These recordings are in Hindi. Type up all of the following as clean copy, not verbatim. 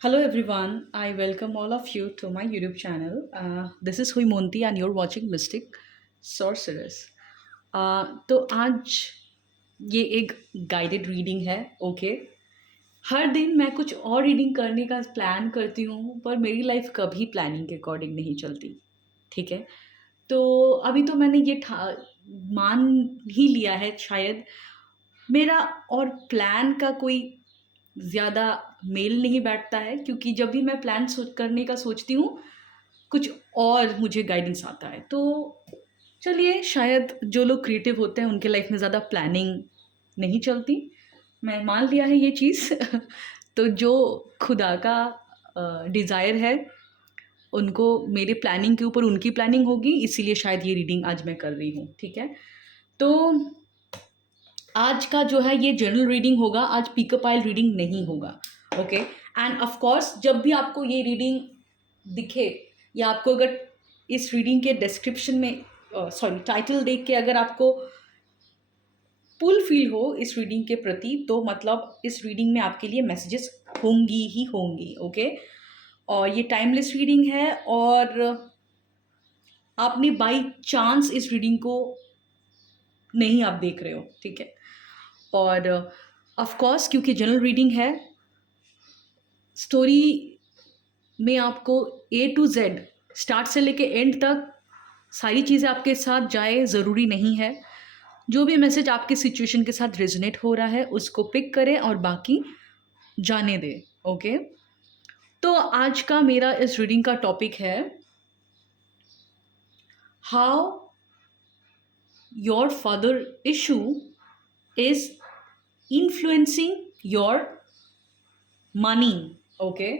Hello everyone, I welcome all of you to my YouTube channel. This is Hui Monty and you're watching Mystic Sorceress. तो आज ये एक गाइडेड रीडिंग है, ओके। हर दिन मैं कुछ और रीडिंग करने का प्लान करती हूँ पर मेरी लाइफ कभी प्लानिंग के अकॉर्डिंग नहीं चलती, ठीक है। तो अभी तो मैंने ये मान ही लिया है शायद मेरा और प्लान का कोई ज़्यादा मेल नहीं बैठता है, क्योंकि जब भी मैं प्लान करने का सोचती हूँ कुछ और मुझे गाइडेंस आता है। तो चलिए, शायद जो लोग क्रिएटिव होते हैं उनके लाइफ में ज़्यादा प्लानिंग नहीं चलती, मैं मान लिया है ये चीज़। तो जो खुदा का डिज़ायर है उनको मेरे प्लानिंग के ऊपर उनकी प्लानिंग होगी, इसीलिए शायद ये रीडिंग आज मैं कर रही हूँ, ठीक है। तो आज का जो है ये जनरल रीडिंग होगा, आज पिकअप आइल रीडिंग नहीं होगा, ओके। एंड ऑफ कोर्स जब भी आपको ये रीडिंग दिखे या आपको अगर इस रीडिंग के डिस्क्रिप्शन में सॉरी टाइटल देख के अगर आपको पुल फील हो इस रीडिंग के प्रति, तो मतलब इस रीडिंग में आपके लिए मैसेजेस होंगी ही होंगी, ओके। और ये टाइमलेस रीडिंग है और आपने बाई चांस इस रीडिंग को नहीं आप देख रहे हो, ठीक है। और ऑफ कोर्स क्योंकि जनरल रीडिंग है, स्टोरी में आपको ए टू जेड स्टार्ट से लेके एंड तक सारी चीज़ें आपके साथ जाए ज़रूरी नहीं है। जो भी मैसेज आपके सिचुएशन के साथ रेजोनेट हो रहा है उसको पिक करें और बाकी जाने दें, ओके। तो आज का मेरा इस रीडिंग का टॉपिक है how your father issue is influencing your money, okay.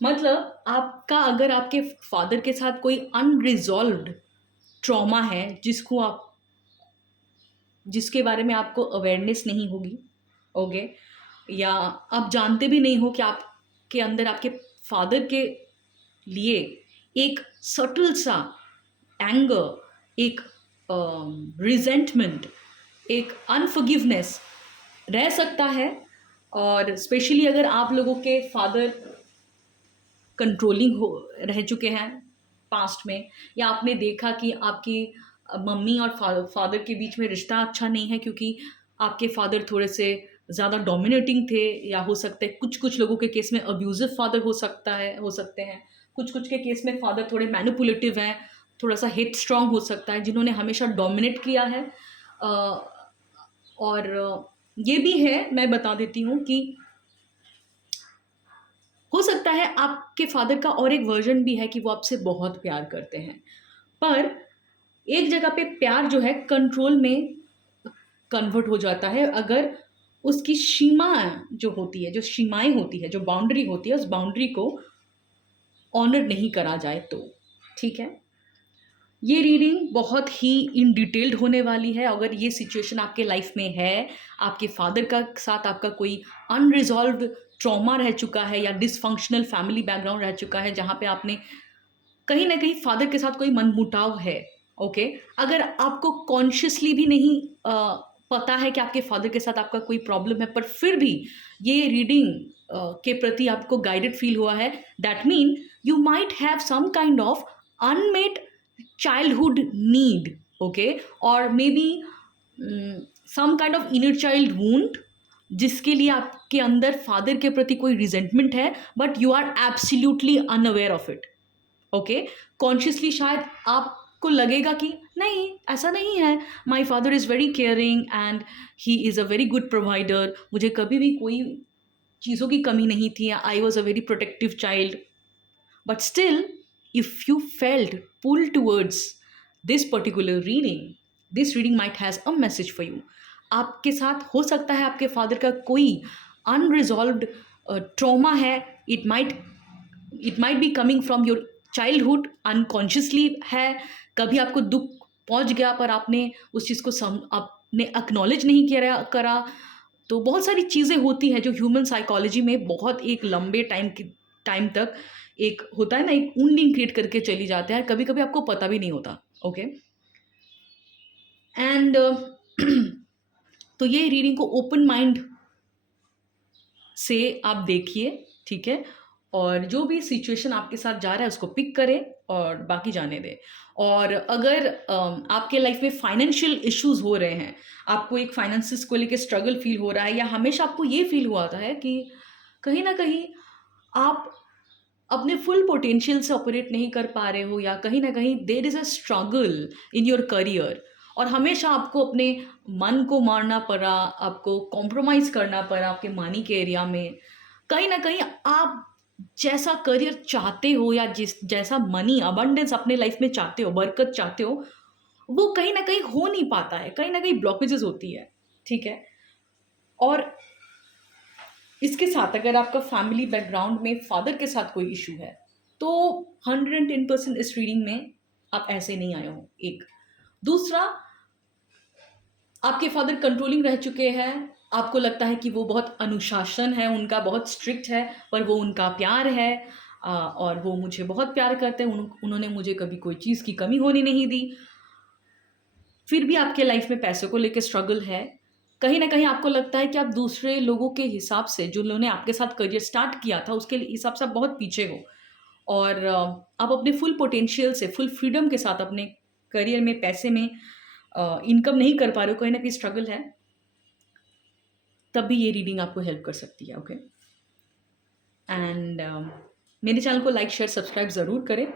मतलब आपका अगर आपके फादर के साथ कोई अनरिजॉल्व्ड ट्रॉमा है जिसके बारे में आपको अवेयरनेस नहीं होगी, ओके, या आप जानते भी नहीं हो कि आपके अंदर आपके फादर के लिए एक सटल सा एंगर, एक रिजेंटमेंट, एक अनफॉरगिवनेस रह सकता है। और स्पेशली अगर आप लोगों के फादर कंट्रोलिंग हो रह चुके हैं पास्ट में, या आपने देखा कि आपकी मम्मी और फादर के बीच में रिश्ता अच्छा नहीं है क्योंकि आपके फादर थोड़े से ज़्यादा डोमिनेटिंग थे, या हो सकता है कुछ कुछ लोगों के केस में अब्यूजिव फादर हो सकते हैं, कुछ कुछ के केस में फादर थोड़े मैनिपुलेटिव हैं, थोड़ा सा हेड स्ट्रांग हो सकता है, जिन्होंने हमेशा डोमिनेट किया है। और ये भी है, मैं बता देती हूँ कि हो सकता है आपके फादर का और एक वर्जन भी है कि वो आपसे बहुत प्यार करते हैं, पर एक जगह पे प्यार जो है कंट्रोल में कन्वर्ट हो जाता है अगर उसकी सीमा जो होती है, जो सीमाएं होती है, जो बाउंड्री होती है, उस बाउंड्री को ऑनर नहीं करा जाए तो, ठीक है। ये रीडिंग बहुत ही इन डिटेल्ड होने वाली है। अगर ये सिचुएशन आपके लाइफ में है, आपके फादर का साथ आपका कोई अनरिजॉल्व्ड ट्रॉमा रह चुका है या डिसफंक्शनल फैमिली बैकग्राउंड रह चुका है जहाँ पे आपने कहीं ना कहीं फादर के साथ कोई मनमुटाव है, ओके। अगर आपको कॉन्शियसली भी नहीं पता है कि आपके फादर के साथ आपका कोई प्रॉब्लम है, पर फिर भी ये रीडिंग के प्रति आपको गाइडेड फील हुआ है, that mean you might have some kind of unmet childhood need, okay, or maybe some kind of inner child wound जिसके लिए आपके अंदर फादर के प्रति कोई रिजेंटमेंट है, but you are absolutely unaware of it, okay. Consciously शायद आपको लगेगा कि नहीं, ऐसा नहीं है, my father is very caring and he is a very good provider, मुझे कभी भी कोई चीज़ों की कमी नहीं थी, I was a very protective child. But still, if you felt pulled towards this particular reading, this reading might has a message for you. आपके साथ हो सकता है आपके फादर का कोई अनरिजॉल्व्ड ट्रॉमा है, it might be coming from your childhood, unconsciously है, कभी आपको दुख पहुंच गया पर आपने उस चीज़ को आपने एक्नॉलेज नहीं करा। तो बहुत सारी चीज़ें होती हैं जो ह्यूमन साइकोलॉजी में बहुत एक लंबे टाइम तक एक होता है ना, एक वुंडिंग क्रिएट करके चली जाते हैं, कभी कभी आपको पता भी नहीं होता, ओके। एंड तो ये रीडिंग को ओपन माइंड से आप देखिए, ठीक है। और जो भी सिचुएशन आपके साथ जा रहा है उसको पिक करें और बाकी जाने दें। और अगर आपके लाइफ में फाइनेंशियल इश्यूज हो रहे हैं, आपको एक फाइनेंसिस को लेके स्ट्रगल फील हो रहा है, या हमेशा आपको ये फील हुआ है कि कहीं ना कहीं आप अपने फुल पोटेंशियल से ऑपरेट नहीं कर पा रहे हो, या कहीं ना कहीं there is a struggle in your career, और हमेशा आपको अपने मन को मारना पड़ा, आपको कॉम्प्रोमाइज़ करना पड़ा आपके मनी के एरिया में, कहीं ना कहीं आप जैसा करियर चाहते हो या जिस जैसा मनी अबंडेंस अपने लाइफ में चाहते हो, बरकत चाहते हो, वो कहीं ना कहीं हो नहीं पाता है, कहीं ना कहीं ब्लॉकेजेस होती है। ठीक है। और इसके साथ अगर आपका फैमिली बैकग्राउंड में फादर के साथ कोई इशू है, तो 110% इस रीडिंग में आप ऐसे नहीं आए हो। एक दूसरा, आपके फादर कंट्रोलिंग रह चुके हैं, आपको लगता है कि वो बहुत अनुशासन है उनका, बहुत स्ट्रिक्ट है, पर वो उनका प्यार है, और वो मुझे बहुत प्यार करते हैं, उन्होंने मुझे कभी कोई चीज़ की कमी होने नहीं दी। फिर भी आपके लाइफ में पैसों को लेकर स्ट्रगल है। कहीं ना कहीं आपको लगता है कि आप दूसरे लोगों के हिसाब से, जो लोगों ने आपके साथ करियर स्टार्ट किया था, उसके हिसाब से आप बहुत पीछे हो, और आप अपने फुल पोटेंशियल से, फुल फ्रीडम के साथ अपने करियर में, पैसे में इनकम नहीं कर पा रहे हो, कहीं ना कहीं स्ट्रगल है, तब भी ये रीडिंग आपको हेल्प कर सकती है। ओके। एंड मेरे चैनल को लाइक, शेयर, सब्सक्राइब ज़रूर करें।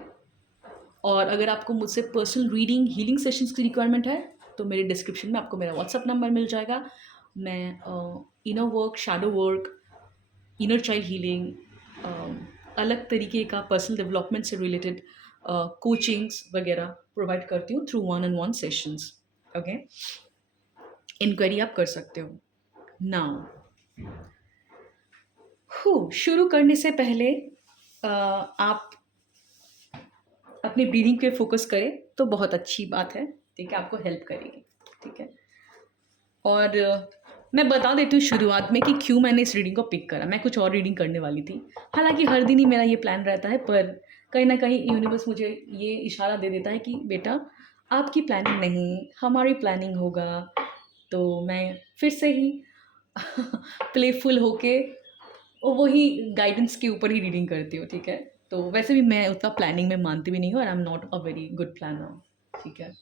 और अगर आपको मुझसे पर्सनल रीडिंग, हीलिंग सेशंस की रिक्वायरमेंट है, तो मेरे डिस्क्रिप्शन में आपको मेरा व्हाट्सअप नंबर मिल जाएगा। मैं inner work, shadow work, inner child healing, अलग तरीके का पर्सनल डेवलपमेंट से रिलेटेड कोचिंग्स वगैरह प्रोवाइड करती हूँ through 1-on-1 sessions. Okay. Inquiry आप कर सकते हो। नाउ शुरू करने से पहले आप अपने ब्रीदिंग पे फोकस करें तो बहुत अच्छी बात है। ठीक है, आपको हेल्प करेगी। ठीक है। और मैं बता देती हूँ शुरुआत में कि क्यों मैंने इस रीडिंग को पिक करा। मैं कुछ और रीडिंग करने वाली थी, हालांकि हर दिन ही मेरा ये प्लान रहता है, पर कहीं ना कहीं यूनिवर्स मुझे ये इशारा दे देता है कि बेटा, आपकी प्लानिंग नहीं, हमारी प्लानिंग होगा। तो मैं फिर से ही प्लेफुल होके वही गाइडेंस के ऊपर ही रीडिंग करती हूँ। ठीक है। तो वैसे भी मैं उतना प्लानिंग में मानती भी नहीं हूँ, और I am not a very good planner. ठीक है।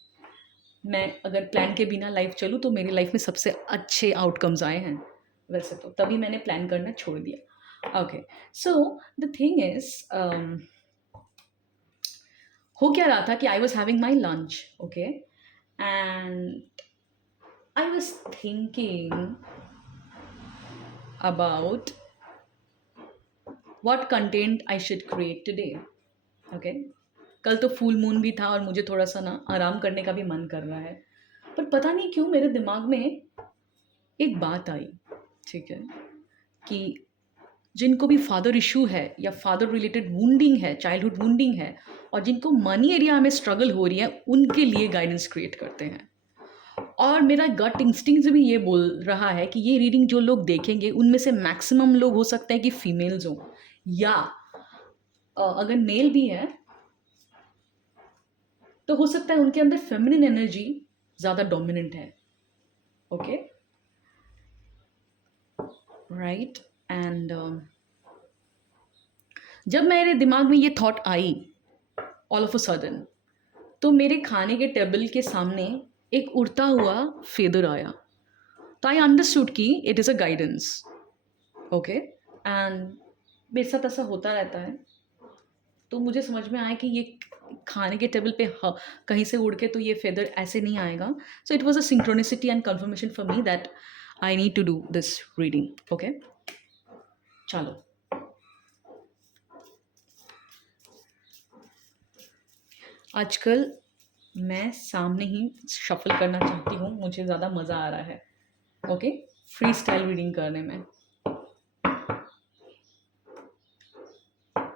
मैं अगर प्लान के बिना लाइफ चलूँ तो मेरी लाइफ में सबसे अच्छे आउटकम्स आए हैं वैसे तो, तभी मैंने प्लान करना छोड़ दिया। Okay. So the thing is, हो क्या रहा था कि I was having my lunch. Okay. And I was thinking about what content I should create today. Okay. कल तो फुल मून भी था और मुझे थोड़ा सा ना आराम करने का भी मन कर रहा है, पर पता नहीं क्यों मेरे दिमाग में एक बात आई। ठीक है। कि जिनको भी फादर इशू है या फादर रिलेटेड वुंडिंग है, चाइल्डहुड वुंडिंग है, और जिनको मनी एरिया में स्ट्रगल हो रही है, उनके लिए गाइडेंस क्रिएट करते हैं। और मेरा गट इंस्टिंक्ट भी ये बोल रहा है कि ये रीडिंग जो लोग देखेंगे उनमें से मैक्सिमम लोग हो सकते हैं कि फीमेल्स हों, या अगर मेल भी है तो हो सकता है उनके अंदर फेमिनिन एनर्जी ज़्यादा डोमिनेंट है। ओके। राइट। एंड जब मेरे दिमाग में ये thought I all of a sudden, तो मेरे खाने के टेबल के सामने एक उड़ता हुआ फेदर आया। तो आई अंडरस्टूड कि it is a guidance. Okay. And मेरे साथ ऐसा होता रहता है, तो मुझे समझ में आया कि ये खाने के टेबल पे कहीं से उड़ के तो ये फेदर ऐसे नहीं आएगा। So it was a synchronicity and confirmation for me that I need to do this reading. Okay. चलो, आजकल मैं सामने ही शफल करना चाहती हूँ, मुझे ज़्यादा मज़ा आ रहा है। ओके। फ्री स्टाइल रीडिंग करने में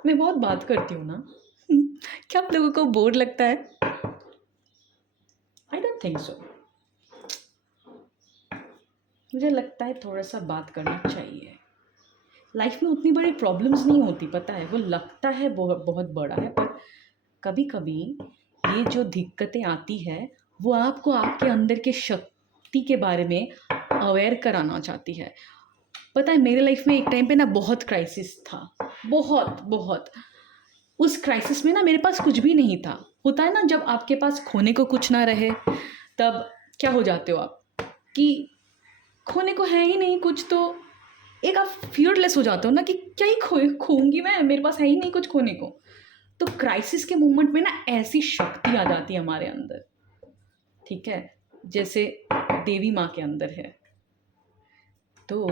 मैं बहुत बात करती हूँ ना। क्या आप लोगों को बोर लगता है? I don't think so. मुझे लगता है थोड़ा सा बात करना चाहिए। लाइफ में उतनी बड़ी प्रॉब्लम्स नहीं होती, पता है, वो लगता है बहुत बहुत बड़ा है, पर कभी कभी ये जो दिक्कतें आती है वो आपको आपके अंदर के शक्ति के बारे में अवेयर कराना चाहती है। पता है, मेरे लाइफ में एक टाइम पे ना बहुत क्राइसिस था, बहुत बहुत उस क्राइसिस में ना मेरे पास कुछ भी नहीं था। होता है ना जब आपके पास खोने को कुछ ना रहे, तब क्या हो जाते हो आप कि खोने को है ही नहीं कुछ, तो एक आप फियरलेस हो जाते हो ना कि क्या ही खोऊंगी मैं, मेरे पास है ही नहीं कुछ खोने को। तो क्राइसिस के मोमेंट में ना ऐसी शक्ति आ जाती है हमारे अंदर, ठीक है, जैसे देवी माँ के अंदर है। तो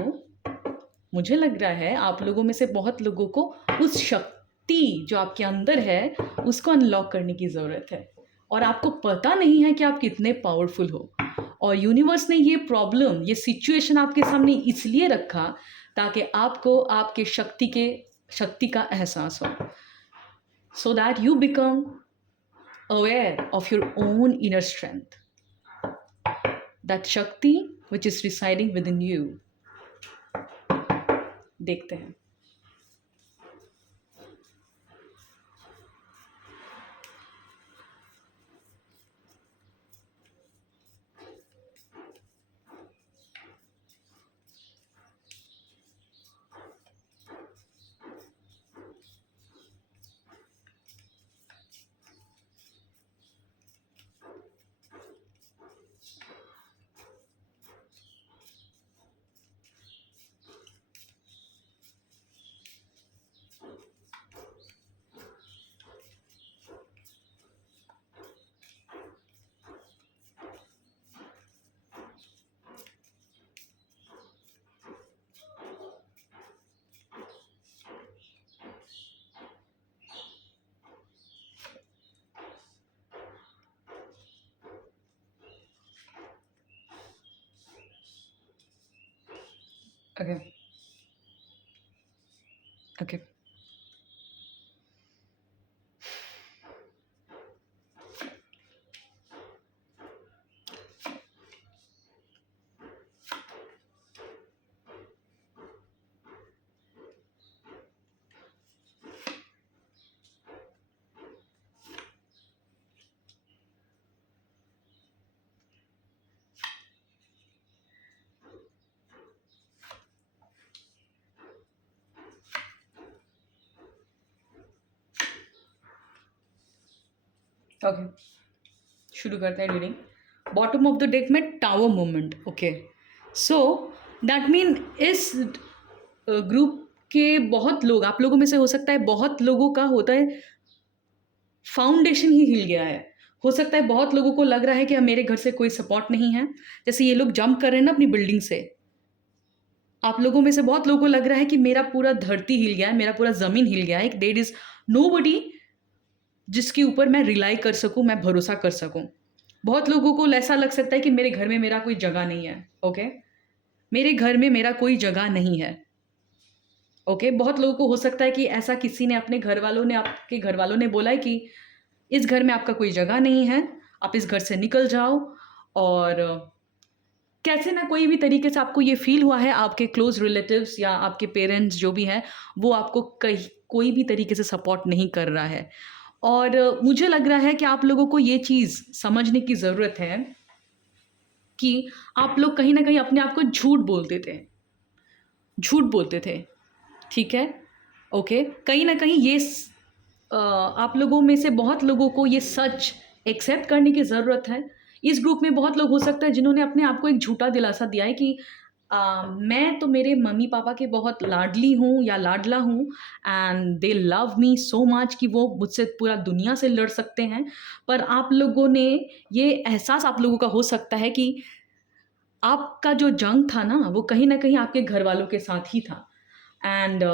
मुझे लग रहा है आप लोगों में से बहुत लोगों को उस शक्ति जो आपके अंदर है उसको अनलॉक करने की ज़रूरत है, और आपको पता नहीं है कि आप कितने पावरफुल हो। और यूनिवर्स ने ये प्रॉब्लम, ये सिचुएशन आपके सामने इसलिए रखा ताकि आपको आपके शक्ति का एहसास हो, so that you become aware of your own inner strength, that Shakti which is residing within you। देखते हैं। ओके ओके ओके, शुरू करते हैं reading. Bottom of the deck में tower moment. Okay, so that mean इस ग्रुप के बहुत लोग, आप लोगों में से हो सकता है बहुत लोगों का होता है फाउंडेशन ही हिल गया है। हो सकता है बहुत लोगों को लग रहा है कि अब मेरे घर से कोई सपोर्ट नहीं है। जैसे ये लोग जंप कर रहे हैं ना अपनी बिल्डिंग से, आप लोगों में से बहुत लोगों को लग रहा है कि मेरा पूरा धरती हिल गया है, मेरा पूरा ज़मीन हिल गया है। देयर इज़ नोबडी जिसके ऊपर मैं रिलाई कर सकूं, मैं भरोसा कर सकूं। बहुत लोगों को ऐसा लग सकता है कि मेरे घर में मेरा कोई जगह नहीं है। ओके, मेरे घर में मेरा कोई जगह नहीं है। ओके, बहुत लोगों को हो सकता है कि ऐसा किसी ने अपने घर वालों ने, आपके घर वालों ने बोला है कि इस घर में आपका कोई जगह नहीं है, आप इस घर से निकल जाओ। और कैसे ना कोई भी तरीके से आपको ये फील हुआ है, आपके क्लोज रिलेटिव्स या आपके पेरेंट्स जो भी हैं वो आपको कहीं कोई भी तरीके से सपोर्ट नहीं कर रहा है। और मुझे लग रहा है कि आप लोगों को ये चीज़ समझने की ज़रूरत है कि आप लोग कहीं ना कहीं अपने आप को झूठ बोलते थे, झूठ बोलते थे, ठीक है। ओके, कहीं ना कहीं ये आप लोगों में से बहुत लोगों को ये सच एक्सेप्ट करने की ज़रूरत है। इस ग्रुप में बहुत लोग हो सकता है जिन्होंने अपने आप को एक झूठा दिलासा दिया है कि मैं तो मेरे मम्मी पापा के बहुत लाडली हूँ या लाडला हूँ, and they love me so much कि वो मुझसे पूरा दुनिया से लड़ सकते हैं। पर आप लोगों ने, ये एहसास आप लोगों का हो सकता है कि आपका जो जंग था ना वो कहीं ना कहीं आपके घर वालों के साथ ही था। एंड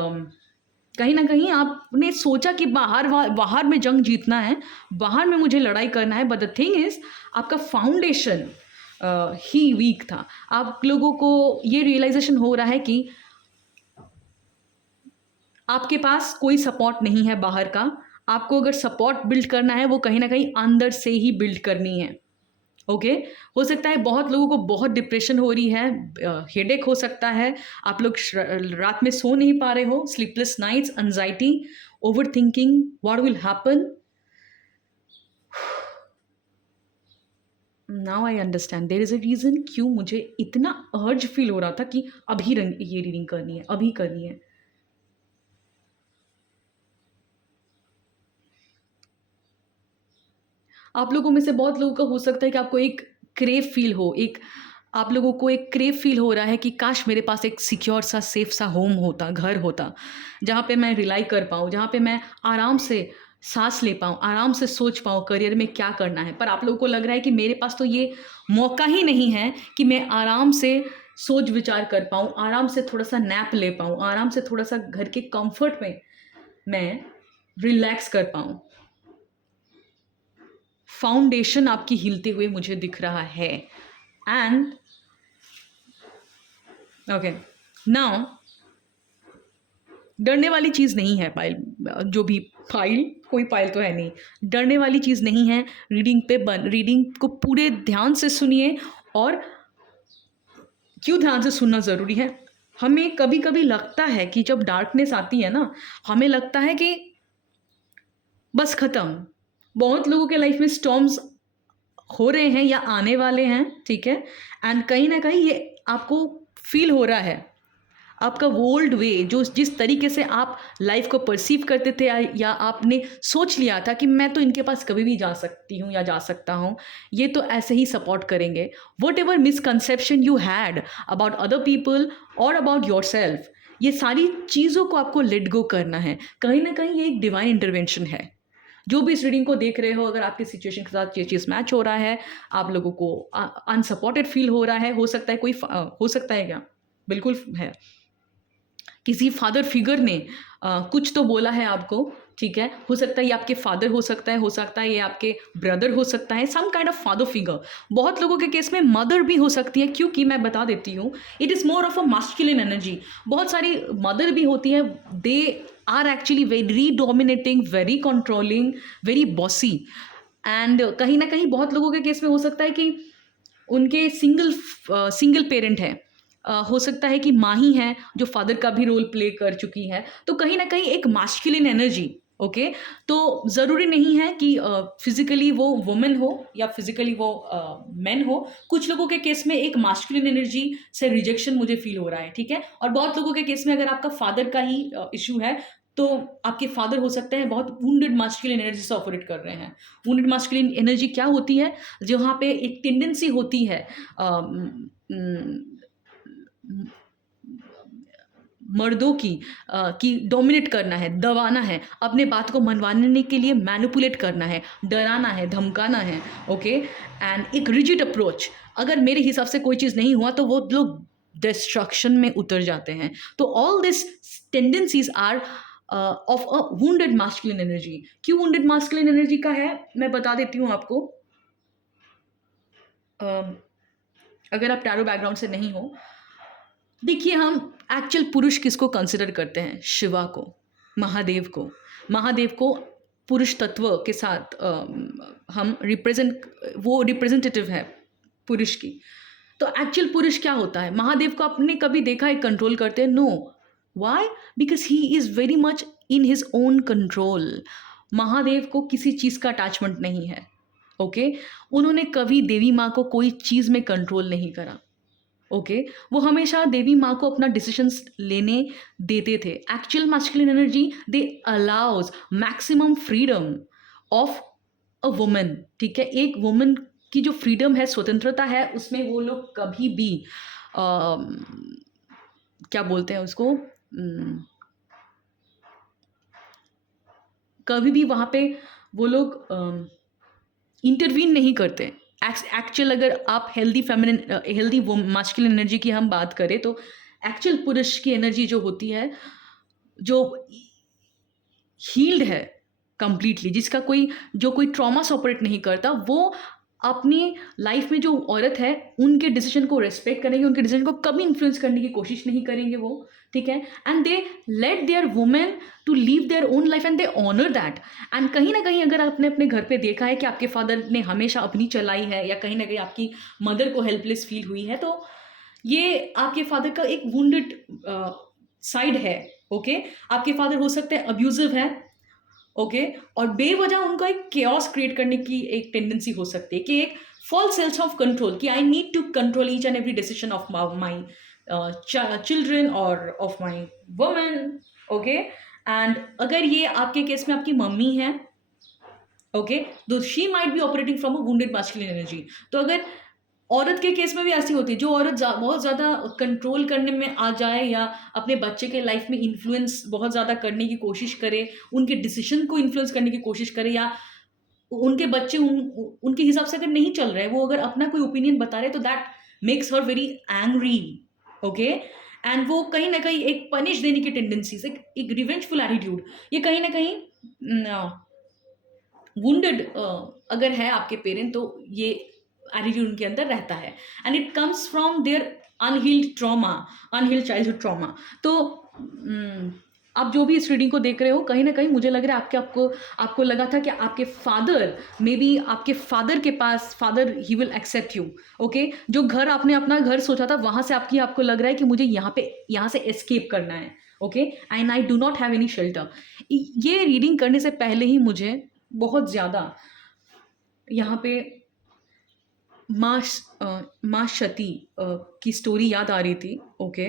कहीं न कहीं आपने सोचा कि बाहर में जंग जीतना है, बाहर में मुझे लड़ाई करना है, बट द थिंग इज़ आपका फाउंडेशन ही वीक था। आप लोगों को ये रियलाइज़ेशन हो रहा है कि आपके पास कोई सपोर्ट नहीं है बाहर का। आपको अगर सपोर्ट बिल्ड करना है वो कहीं न कहीं अंदर से ही बिल्ड करनी है। ओके, हो सकता है बहुत लोगों को बहुत डिप्रेशन हो रही है, हेडेक हो सकता है, आप लोग रात में सो नहीं पा रहे हो, sleepless nights, anxiety, over thinking what will happen. Now I understand there is a reason क्यों मुझे इतना अर्ज फील हो रहा था कि अभी ये रीडिंग करनी है, अभी करनी है। आप लोगों में से बहुत लोगों का हो सकता है कि आपको एक क्रेव फील हो, एक आप लोगों को एक क्रेव फील हो रहा है कि काश मेरे पास एक सिक्योर सा, सेफ सा होम होता, घर होता, जहाँ पे मैं रिलाई कर पाऊँ, जहाँ पे मैं आराम से साँस ले पाऊँ, आराम से सोच पाऊँ करियर में क्या करना है। पर आप लोगों को लग रहा है कि मेरे पास तो ये मौका ही नहीं है कि मैं आराम से सोच विचार कर पाऊँ, आराम से थोड़ा-सा नैप ले पाऊँ, आराम से थोड़ा-सा घर के कम्फ़र्ट में मैं रिलैक्स कर पाऊँ। फाउंडेशन आपकी हिलते हुए मुझे दिख रहा है। एंड ओके, नाउ डरने वाली चीज़ नहीं है पायल, जो भी फाइल, कोई फाइल तो है नहीं, डरने वाली चीज़ नहीं है। रीडिंग को पूरे ध्यान से सुनिए। और क्यों ध्यान से सुनना ज़रूरी है? हमें कभी कभी लगता है कि जब डार्कनेस आती है ना, हमें लगता है कि बस ख़त्म। बहुत लोगों के लाइफ में स्टॉर्म्स हो रहे हैं या आने वाले हैं, ठीक है? एंड कहीं ना कहीं ये आपको फील हो रहा है, आपका ओल्ड वे, जो जिस तरीके से आप लाइफ को परसीव करते थे, या आपने सोच लिया था कि मैं तो इनके पास कभी भी जा सकती हूँ या जा सकता हूँ, ये तो ऐसे ही सपोर्ट करेंगे। What ever misconception you had about other people और अबाउट योर सेल्फ, ये सारी चीज़ों को आपको लेट गो करना है। कहीं ना कहीं ये एक डिवाइन इंटरवेंशन है। जो भी इस रीडिंग को देख रहे हो, अगर आपकी सिचुएशन के साथ ये चीज़ मैच हो रहा है, आप लोगों को अनसपोर्टेड फील हो रहा है, हो सकता है हो सकता है क्या, बिल्कुल है, किसी फादर फिगर ने कुछ तो बोला है आपको, ठीक है? हो सकता है ये आपके फादर हो सकता है ये आपके ब्रदर हो सकता है, some kind of father figure. बहुत लोगों के केस में मदर भी हो सकती है, क्योंकि मैं बता देती हूँ, it is more of a masculine energy. बहुत सारी मदर भी होती हैं, they are actually very dominating, very controlling, very bossy. And कहीं ना कहीं बहुत लोगों के केस में हो सकता है कि उनके सिंगल पेरेंट हैं। हो सकता है कि माँ ही हैं जो फादर का भी रोल प्ले कर चुकी है। तो कहीं ना कहीं एक मास्कुलिन एनर्जी, ओके? तो ज़रूरी नहीं है कि फिजिकली वो वुमेन हो या फिजिकली वो मैन हो। कुछ लोगों के केस में एक मास्कुलिन एनर्जी से रिजेक्शन मुझे फील हो रहा है, ठीक है? और बहुत लोगों के केस में अगर आपका फादर का ही इशू है, तो आपके फादर हो सकते हैं बहुत वुंडेड मास्कुलिन एनर्जी से ऑपरेट कर रहे हैं। वुंडेड मास्कुलिन एनर्जी क्या होती है? जहाँ पे एक टेंडेंसी होती है मर्दों की डोमिनेट करना है, दबाना है, अपने बात को मनवाने के लिए मैनिपुलेट करना है, डराना है, धमकाना है, ओके? एंड एक रिजिड अप्रोच, अगर मेरे हिसाब से कोई चीज़ नहीं हुआ तो वो लोग डिस्ट्रक्शन में उतर जाते हैं। तो all this tendencies are of a wounded masculine energy. क्यों वुंडेड मास्कुलिन एनर्जी का है, मैं बता देती हूँ आपको। अगर आप टैरो बैकग्राउंड से नहीं हो, देखिए, हम एक्चुअल पुरुष किसको कंसिडर करते हैं? शिवा को, महादेव को। महादेव को पुरुष तत्व के साथ हम वो रिप्रेजेंटेटिव है पुरुष की। तो एक्चुअल पुरुष क्या होता है? महादेव को आपने कभी देखा है कंट्रोल करते हैं? No. Why? Because he is very much in his own control. Mahadev को किसी चीज़ का अटैचमेंट नहीं है, ओके? उन्होंने कभी देवी माँ को कोई चीज़ में कंट्रोल नहीं करा, ओके? वो हमेशा देवी माँ को अपना डिसीजंस लेने देते थे। Actual masculine energy, they allows maximum freedom of a woman, ठीक है? एक वुमन की जो फ्रीडम है, स्वतंत्रता है, उसमें वो लोग कभी भी क्या बोलते हैं उसको, कभी भी वहाँ पे वो लोग इंटरवीन नहीं करते। एक्चुअल अगर आप हेल्दी मास्कुलिन एनर्जी की हम बात करें, तो एक्चुअल पुरुष की एनर्जी जो होती है, जो हील्ड है कंप्लीटली, जिसका कोई ट्रॉमा से ऑपरेट नहीं करता, वो अपनी लाइफ में जो औरत है उनके डिसीजन को रेस्पेक्ट करेंगे, उनके डिसीजन को कभी इन्फ्लुएंस करने की कोशिश नहीं करेंगे वो, ठीक है? And they let their women to leave their own life and they honour that. And कहीं ना कहीं अगर आपने अपने घर पे देखा है कि आपके फादर ने हमेशा अपनी चलाई है, या कहीं ना कहीं आपकी मदर को हेल्पलेस फील हुई है, तो ये आपके फादर का एक वुंडेड साइड है, ओके? आपके फादर हो सकते हैं अब्यूजिव है, ओके? और बेवजह उनका एक केओस क्रिएट करने की एक टेंडेंसी हो सकती है, कि एक फॉल्स सेंस ऑफ कंट्रोल, कि I need to control each and every decision of my children और of my women, okay? And अगर ये आपके केस में आपकी मम्मी है, ओके, तो she might be operating from a wounded masculine energy. तो अगर औरत के केस में भी ऐसी होती है, जो औरत बहुत ज़्यादा कंट्रोल करने में आ जाए या अपने बच्चे के लाइफ में इन्फ्लुएंस बहुत ज़्यादा करने की कोशिश करे, उनके डिसीजन को इन्फ्लुएंस करने की कोशिश करे, या उनके बच्चे उनके हिसाब से अगर नहीं चल रहे हैं, वो अगर अपना कोई ओपिनियन बता रहे हैं, तो that makes her very angry. Okay, and वो कहीं ना कहीं एक पनिश देने की टेंडेंसीज, एक रिवेंजफुल एटीट्यूड, ये कहीं ना कहीं वुंडेड अगर है आपके पेरेंट, तो ये एटीट्यूड उनके अंदर रहता है, and it comes from their unhealed trauma, unhealed childhood trauma. तो आप जो भी इस रीडिंग को देख रहे हो, कहीं ना कहीं मुझे लग रहा है आपको लगा था कि आपके फादर, मे बी आपके फादर के पास, father he will accept you. Okay, जो घर आपने अपना घर सोचा था, वहाँ से आपको लग रहा है कि मुझे यहाँ से एस्केप करना है। Okay, and I do not have any shelter. ये रीडिंग करने से पहले ही मुझे बहुत ज़्यादा यहाँ पे माँ सती की स्टोरी याद आ रही थी। ओके,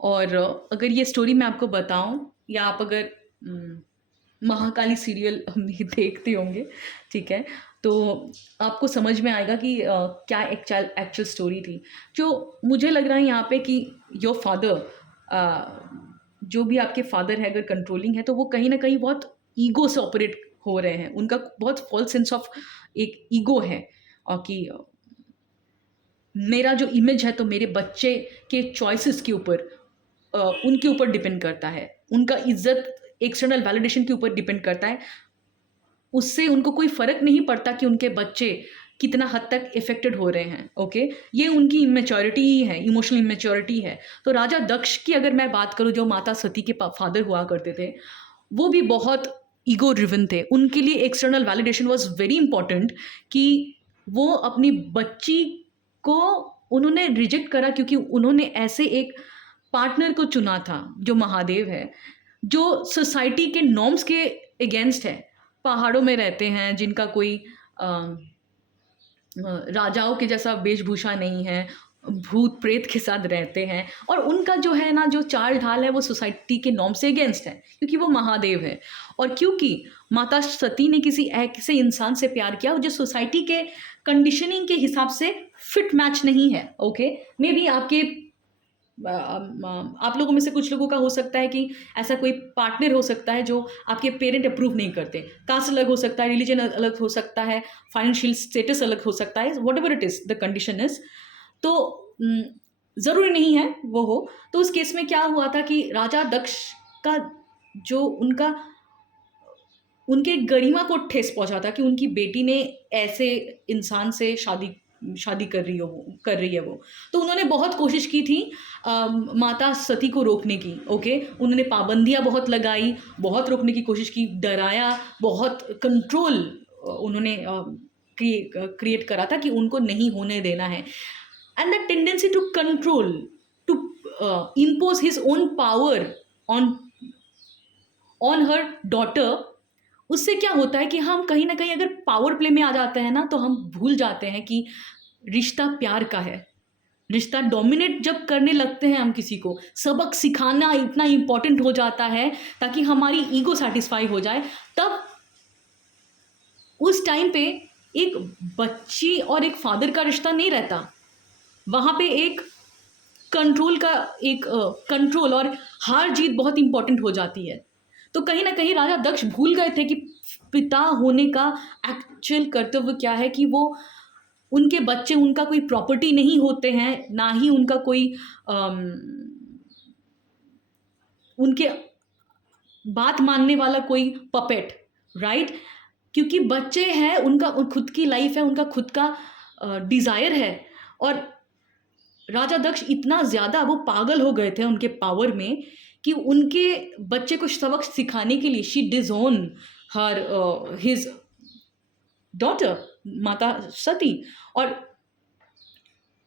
और अगर ये स्टोरी मैं आपको बताऊं, या आप अगर महाकाली सीरियल भी देखते होंगे, ठीक है, तो आपको समझ में आएगा कि क्या एक्चुअल स्टोरी थी। जो मुझे लग रहा है यहाँ पे कि योर फादर, जो भी आपके फादर है, अगर कंट्रोलिंग है, तो वो कहीं ना कहीं बहुत ईगो से ऑपरेट हो रहे हैं। उनका बहुत फॉल्स सेंस ऑफ एक ईगो है, और कि मेरा जो इमेज है, तो मेरे बच्चे के चॉइसेस के ऊपर, उनके ऊपर डिपेंड करता है, उनका इज्जत एक्सटर्नल वैलिडेशन के ऊपर डिपेंड करता है। उससे उनको कोई फ़र्क नहीं पड़ता कि उनके बच्चे कितना हद तक इफेक्टेड हो रहे हैं। ओके, ये उनकी इमेच्योरिटी ही है, इमोशनल इमेच्योरिटी है। तो राजा दक्ष की अगर मैं बात करूँ, जो माता सती के फादर हुआ करते थे, वो भी बहुत ईगो ड्रिवन थे। उनके लिए external validation was very important, कि वो अपनी बच्ची को उन्होंने रिजेक्ट करा, क्योंकि उन्होंने ऐसे एक पार्टनर को चुना था जो महादेव है, जो सोसाइटी के नॉर्म्स के अगेंस्ट है। पहाड़ों में रहते हैं, जिनका कोई राजाओं के जैसा वेशभूषा नहीं है, भूत प्रेत के साथ रहते हैं, और उनका जो है ना, जो चाल ढाल है, वो सोसाइटी के नॉर्म से अगेंस्ट है, क्योंकि वो महादेव है। और क्योंकि माता सती ने किसी ऐसे इंसान से प्यार किया जो सोसाइटी के कंडीशनिंग के हिसाब से फिट मैच नहीं है। ओके, मे बी आप लोगों में से कुछ लोगों का हो सकता है कि ऐसा कोई पार्टनर हो सकता है जो आपके पेरेंट अप्रूव नहीं करते। कास्ट अलग हो सकता है, रिलीजन अलग हो सकता है, फाइनेंशियल स्टेटस अलग हो सकता है, what ever it is the condition is. तो ज़रूरी नहीं है वो हो। तो उस केस में क्या हुआ था कि राजा दक्ष का जो उनके गरिमा को ठेस पहुंचा था कि उनकी बेटी ने ऐसे इंसान से शादी कर रही है वो। तो उन्होंने बहुत कोशिश की थी माता सती को रोकने की। ओके, उन्होंने पाबंदियां बहुत लगाई, बहुत रोकने की कोशिश की, डराया, बहुत कंट्रोल उन्होंने क्रिएट करा था कि उनको नहीं होने देना है। And the tendency to control, to impose his own power on her daughter, उससे क्या होता है कि हम कहीं ना कहीं अगर पावर प्ले में आ जाते हैं ना, तो हम भूल जाते हैं कि रिश्ता प्यार का है। रिश्ता डोमिनेट जब करने लगते हैं हम किसी को, सबक सिखाना इतना इम्पोर्टेंट हो जाता है ताकि हमारी ईगो सेटिस्फाई हो जाए, तब उस टाइम पे एक बच्ची और एक फादर का रिश्ता नहीं रहता, वहाँ पे एक कंट्रोल का एक कंट्रोल और हार जीत बहुत इंपॉर्टेंट हो जाती है। तो कहीं ना कहीं राजा दक्ष भूल गए थे कि पिता होने का एक्चुअल कर्तव्य क्या है, कि वो उनके बच्चे उनका कोई प्रॉपर्टी नहीं होते हैं, ना ही उनका कोई उनके बात मानने वाला कोई पपेट, राइट। क्योंकि बच्चे हैं, उनका खुद की लाइफ है, उनका खुद का डिज़ायर है। और राजा दक्ष इतना ज़्यादा वो पागल हो गए थे उनके पावर में कि उनके बच्चे को सबक सिखाने के लिए शी डिज़ोन हर हिज डॉटर माता सती। और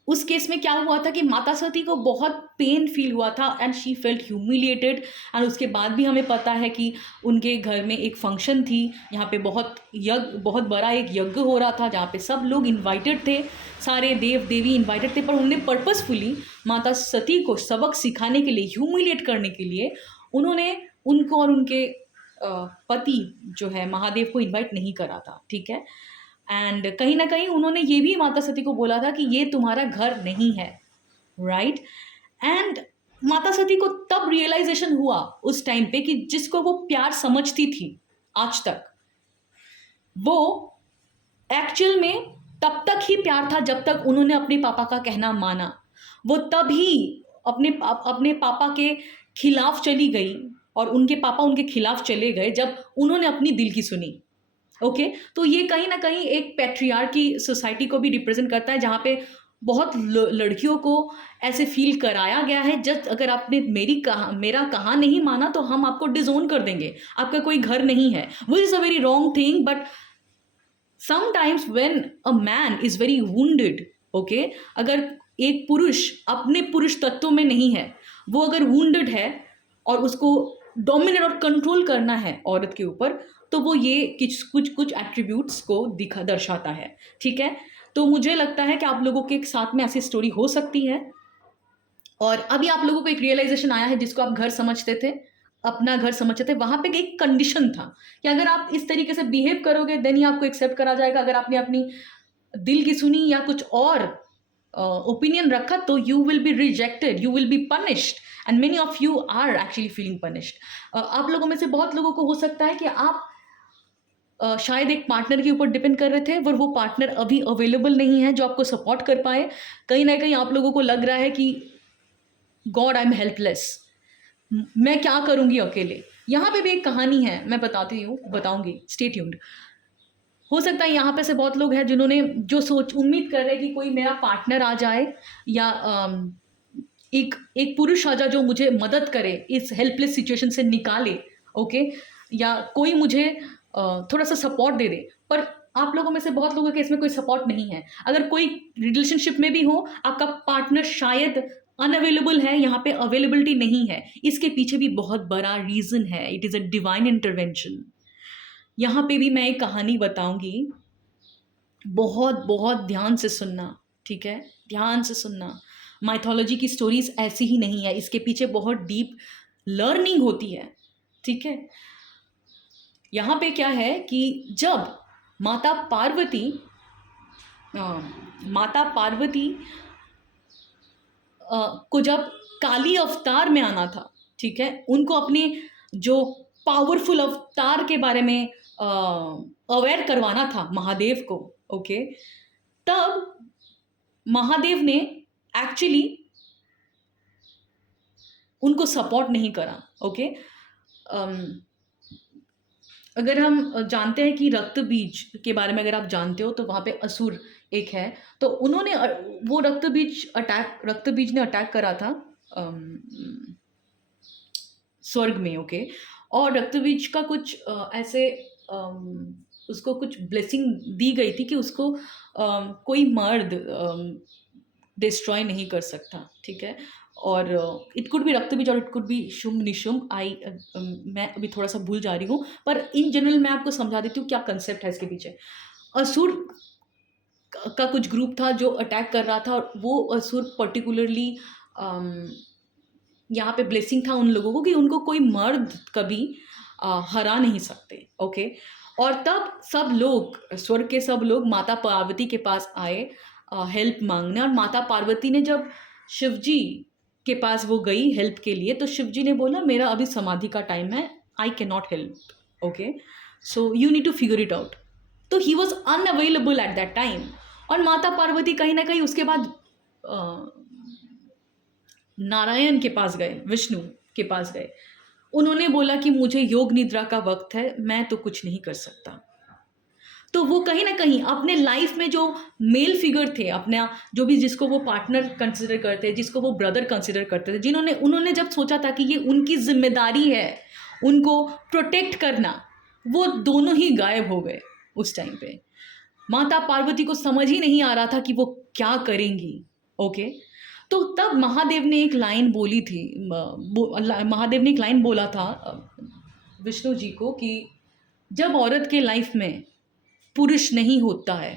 उस केस में क्या हुआ था कि माता सती को बहुत पेन फील हुआ था, and she felt humiliated. And उसके बाद भी हमें पता है कि उनके घर में एक फंक्शन थी, यहाँ पे बहुत बड़ा एक यज्ञ हो रहा था, जहाँ पे सब लोग इनवाइटेड थे, सारे देव देवी इनवाइटेड थे, पर उन्होंने पर्पसफुली माता सती को सबक सिखाने के लिए, ह्यूमिलिएट करने के लिए, उन्होंने उनको और उनके पति जो है महादेव को इनवाइट नहीं करा था, ठीक है। एंड कहीं ना कहीं उन्होंने ये भी माता सती को बोला था कि ये तुम्हारा घर नहीं है, राइट। एंड माता सती को तब रियलाइजेशन हुआ उस टाइम पे कि जिसको वो प्यार समझती थी आज तक, वो एक्चुअल में तब तक ही प्यार था जब तक उन्होंने अपने पापा का कहना माना। वो तभी अपने पापा के खिलाफ चली गई और उनके पापा उनके खिलाफ चले गए जब उन्होंने अपनी दिल की सुनी। ओके, तो ये कहीं ना कहीं एक पैट्रियार्की सोसाइटी को भी रिप्रेजेंट करता है, जहाँ पे बहुत लड़कियों को ऐसे फील कराया गया है, जस्ट अगर आपने मेरा कहा नहीं माना तो हम आपको डिसोन कर देंगे, आपका कोई घर नहीं है। Which is a very wrong thing, but sometimes when a man is very wounded, okay, अगर एक पुरुष अपने पुरुष तत्व में नहीं है, वो अगर वुंडेड है और उसको डोमिनेट और कंट्रोल करना है औरत के ऊपर, तो वो ये कुछ एट्रीब्यूट्स को दर्शाता है, ठीक है। तो मुझे लगता है कि आप लोगों के साथ में ऐसी स्टोरी हो सकती है, और अभी आप लोगों को एक रियलाइजेशन आया है जिसको आप घर समझते थे, अपना घर समझते थे, वहां पे एक कंडीशन था कि अगर आप इस तरीके से बिहेव करोगे देन ही आपको एक्सेप्ट करा जाएगा। अगर आपने अपनी दिल की सुनी या कुछ और ओपिनियन रखा तो you will be rejected, you will be punished, and many of you are actually feeling punished. आप लोगों में से बहुत लोगों को हो सकता है कि आप शायद एक पार्टनर के ऊपर डिपेंड कर रहे थे, पर वो पार्टनर अभी अवेलेबल नहीं है जो आपको सपोर्ट कर पाए। कहीं ना कहीं आप लोगों को लग रहा है कि गॉड आई एम हेल्पलेस, मैं क्या करूंगी अकेले। यहाँ पे भी एक कहानी है, मैं बताऊंगी, स्टे ट्यून्ड। हो सकता है यहाँ पे से बहुत लोग हैं जिन्होंने जो उम्मीद कर रहे हैं कि कोई मेरा पार्टनर आ जाए या एक पुरुष आ जाए जो मुझे मदद करे, इस हेल्पलेस सिचुएशन से निकाले, ओके, या कोई मुझे थोड़ा सा सपोर्ट दे दे। पर आप लोगों में से बहुत लोगों के इसमें कोई सपोर्ट नहीं है। अगर कोई रिलेशनशिप में भी हो, आपका पार्टनर शायद अनअवेलेबल है, यहाँ पे अवेलेबिलिटी नहीं है, इसके पीछे भी बहुत बड़ा रीज़न है। It is a divine intervention. यहाँ पे भी मैं एक कहानी बताऊंगी, बहुत बहुत ध्यान से सुनना, ठीक है, ध्यान से सुनना। माइथोलॉजी की स्टोरीज ऐसी ही नहीं है, इसके पीछे बहुत डीप लर्निंग होती है, ठीक है। यहाँ पे क्या है कि जब माता पार्वती को जब काली अवतार में आना था, ठीक है, उनको अपने जो पावरफुल अवतार के बारे में अवेयर करवाना था महादेव को, ओके, तब महादेव ने एक्चुअली उनको सपोर्ट नहीं करा, ओके। अगर हम जानते हैं कि रक्त बीज के बारे में अगर आप जानते हो तो वहाँ पे असुर एक है, तो उन्होंने वो रक्त बीज ने अटैक करा था स्वर्ग में, ओके। और रक्त बीज का कुछ ऐसे उसको कुछ ब्लेसिंग दी गई थी कि उसको कोई मर्द डिस्ट्रॉय नहीं कर सकता, ठीक है। और इट कुड बी रक्त बीज और it could B Shumbh Nishumbh, मैं अभी थोड़ा सा भूल जा रही हूँ, पर इन जनरल मैं आपको समझा देती हूँ क्या कंसेप्ट है इसके पीछे। असुर का कुछ ग्रुप था जो अटैक कर रहा था, और वो असुर पर्टिकुलरली यहाँ पे ब्लेसिंग था उन लोगों को कि उनको कोई मर्द कभी हरा नहीं सकते, ओके। और तब सब लोग, स्वर्ग के सब लोग माता पार्वती के पास आए हेल्प मांगने, और माता पार्वती ने जब शिवजी के पास वो गई हेल्प के लिए, तो शिवजी ने बोला मेरा अभी समाधि का टाइम है, I can not help, okay, so you need to figure it out. तो he was unavailable at that time. और माता पार्वती कहीं ना कहीं उसके बाद नारायण के पास गए, विष्णु के पास गए। उन्होंने बोला कि मुझे योग निद्रा का वक्त है, मैं तो कुछ नहीं कर सकता। तो वो कहीं ना कहीं अपने लाइफ में जो मेल फिगर थे, अपना जो भी जिसको वो पार्टनर कंसिडर करते, जिसको वो ब्रदर कंसिडर करते थे, उन्होंने जब सोचा था कि ये उनकी जिम्मेदारी है उनको प्रोटेक्ट करना, वो दोनों ही गायब हो गए उस टाइम पे। माता पार्वती को समझ ही नहीं आ रहा था कि वो क्या करेंगी, ओके। तो तब महादेव ने एक लाइन बोली थी, महादेव ने एक लाइन बोला था विष्णु जी को कि जब औरत के लाइफ में पुरुष नहीं होता है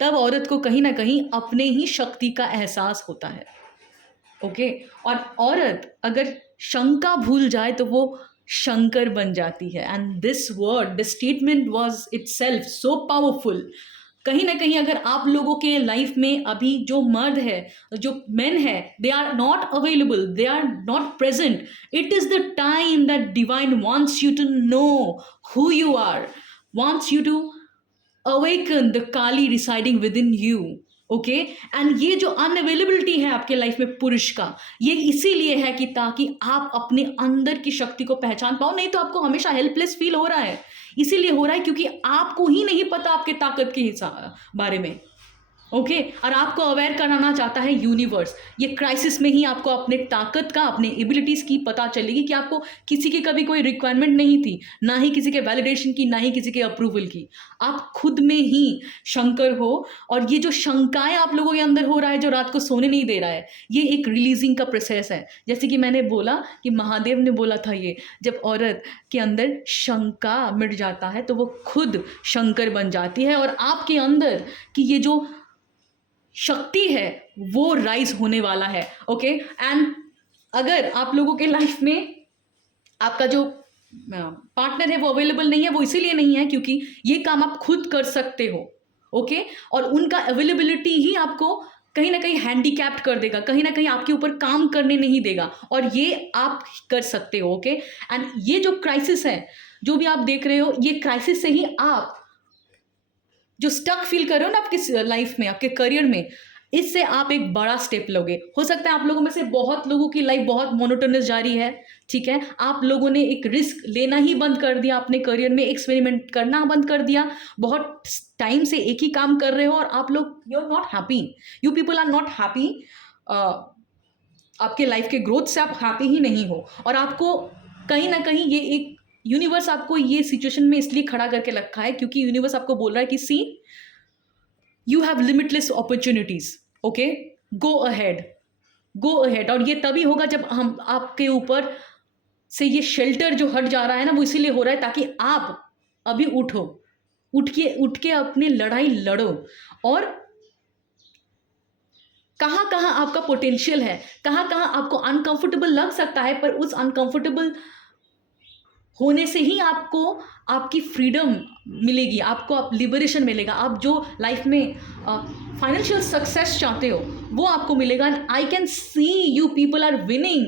तब औरत को कहीं ना कहीं अपने ही शक्ति का एहसास होता है, ओके। और औरत अगर शंका भूल जाए तो वो शंकर बन जाती है। And this word, this statement was itself so powerful. कहीं ना कहीं अगर आप लोगों के लाइफ में अभी जो मर्द है, जो मेन है, they are not available, they are not present, it is the time that divine wants you to know who you are, wants you to awaken the Kali residing within you. Okay, and ये जो अनअवेलेबिलिटी है आपके लाइफ में पुरुष का, ये इसीलिए है कि ताकि आप अपने अंदर की शक्ति को पहचान पाओ। नहीं तो आपको हमेशा हेल्पलेस फील हो रहा है, इसीलिए हो रहा है क्योंकि आपको ही नहीं पता आपके ताकत के हिसाब बारे में। ओके, और आपको अवेयर कराना चाहता है यूनिवर्स। ये क्राइसिस में ही आपको अपने ताकत का, अपने एबिलिटीज़ की पता चलेगी कि आपको किसी की कभी कोई रिक्वायरमेंट नहीं थी, ना ही किसी के वैलिडेशन की, ना ही किसी के अप्रूवल की। आप खुद में ही शंकर हो। और ये जो शंकाएं आप लोगों के अंदर हो रहा है, जो रात को सोने नहीं दे रहा है, ये एक रिलीजिंग का प्रोसेस है। जैसे कि मैंने बोला कि महादेव ने बोला था, ये जब औरत के अंदर शंका मिट जाता है तो वो खुद शंकर बन जाती है, और आपके अंदर की ये जो शक्ति है वो राइज होने वाला है। ओके, एंड अगर आप लोगों के लाइफ में आपका जो पार्टनर है वो अवेलेबल नहीं है, वो इसीलिए नहीं है क्योंकि ये काम आप खुद कर सकते हो। ओके, और उनका अवेलेबिलिटी ही आपको कहीं ना कहीं हैंडीकैप्ड कर देगा, कहीं ना कहीं आपके ऊपर काम करने नहीं देगा, और ये आप कर सकते हो। ओके, एंड ये जो क्राइसिस है, जो भी आप देख रहे हो, ये क्राइसिस से ही आप जो स्टक फील कर रहे हो ना आपके लाइफ में, आपके करियर में, इससे आप एक बड़ा स्टेप लोगे। हो सकता है आप लोगों में से बहुत लोगों की लाइफ बहुत मोनोटोनस जा रही है, ठीक है, आप लोगों ने एक रिस्क लेना ही बंद कर दिया, अपने करियर में एक्सपेरिमेंट करना बंद कर दिया, बहुत टाइम से एक ही काम कर रहे हो और आप लोग, you are not happy, you people are not happy, आपके लाइफ के ग्रोथ से आप हैप्पी ही नहीं हो, और आपको कहीं ना कहीं ये एक यूनिवर्स आपको ये सिचुएशन में इसलिए खड़ा करके रखा है क्योंकि यूनिवर्स आपको बोल रहा है कि see, you have limitless opportunities. Okay, go ahead, go ahead. और ये तभी होगा जब हम आपके ऊपर से ये शेल्टर जो हट जा रहा है ना, वो इसीलिए हो रहा है ताकि आप अभी उठो, उठ के अपनी लड़ाई लड़ो। और कहाँ कहाँ आपका पोटेंशियल है, कहाँ कहाँ आपको अनकंफर्टेबल लग सकता है, पर उस अनकंफर्टेबल होने से ही आपको आपकी फ्रीडम मिलेगी, आपको आप लिबरेशन मिलेगा। आप जो लाइफ में फाइनेंशियल सक्सेस चाहते हो वो आपको मिलेगा। And I can see you people are winning,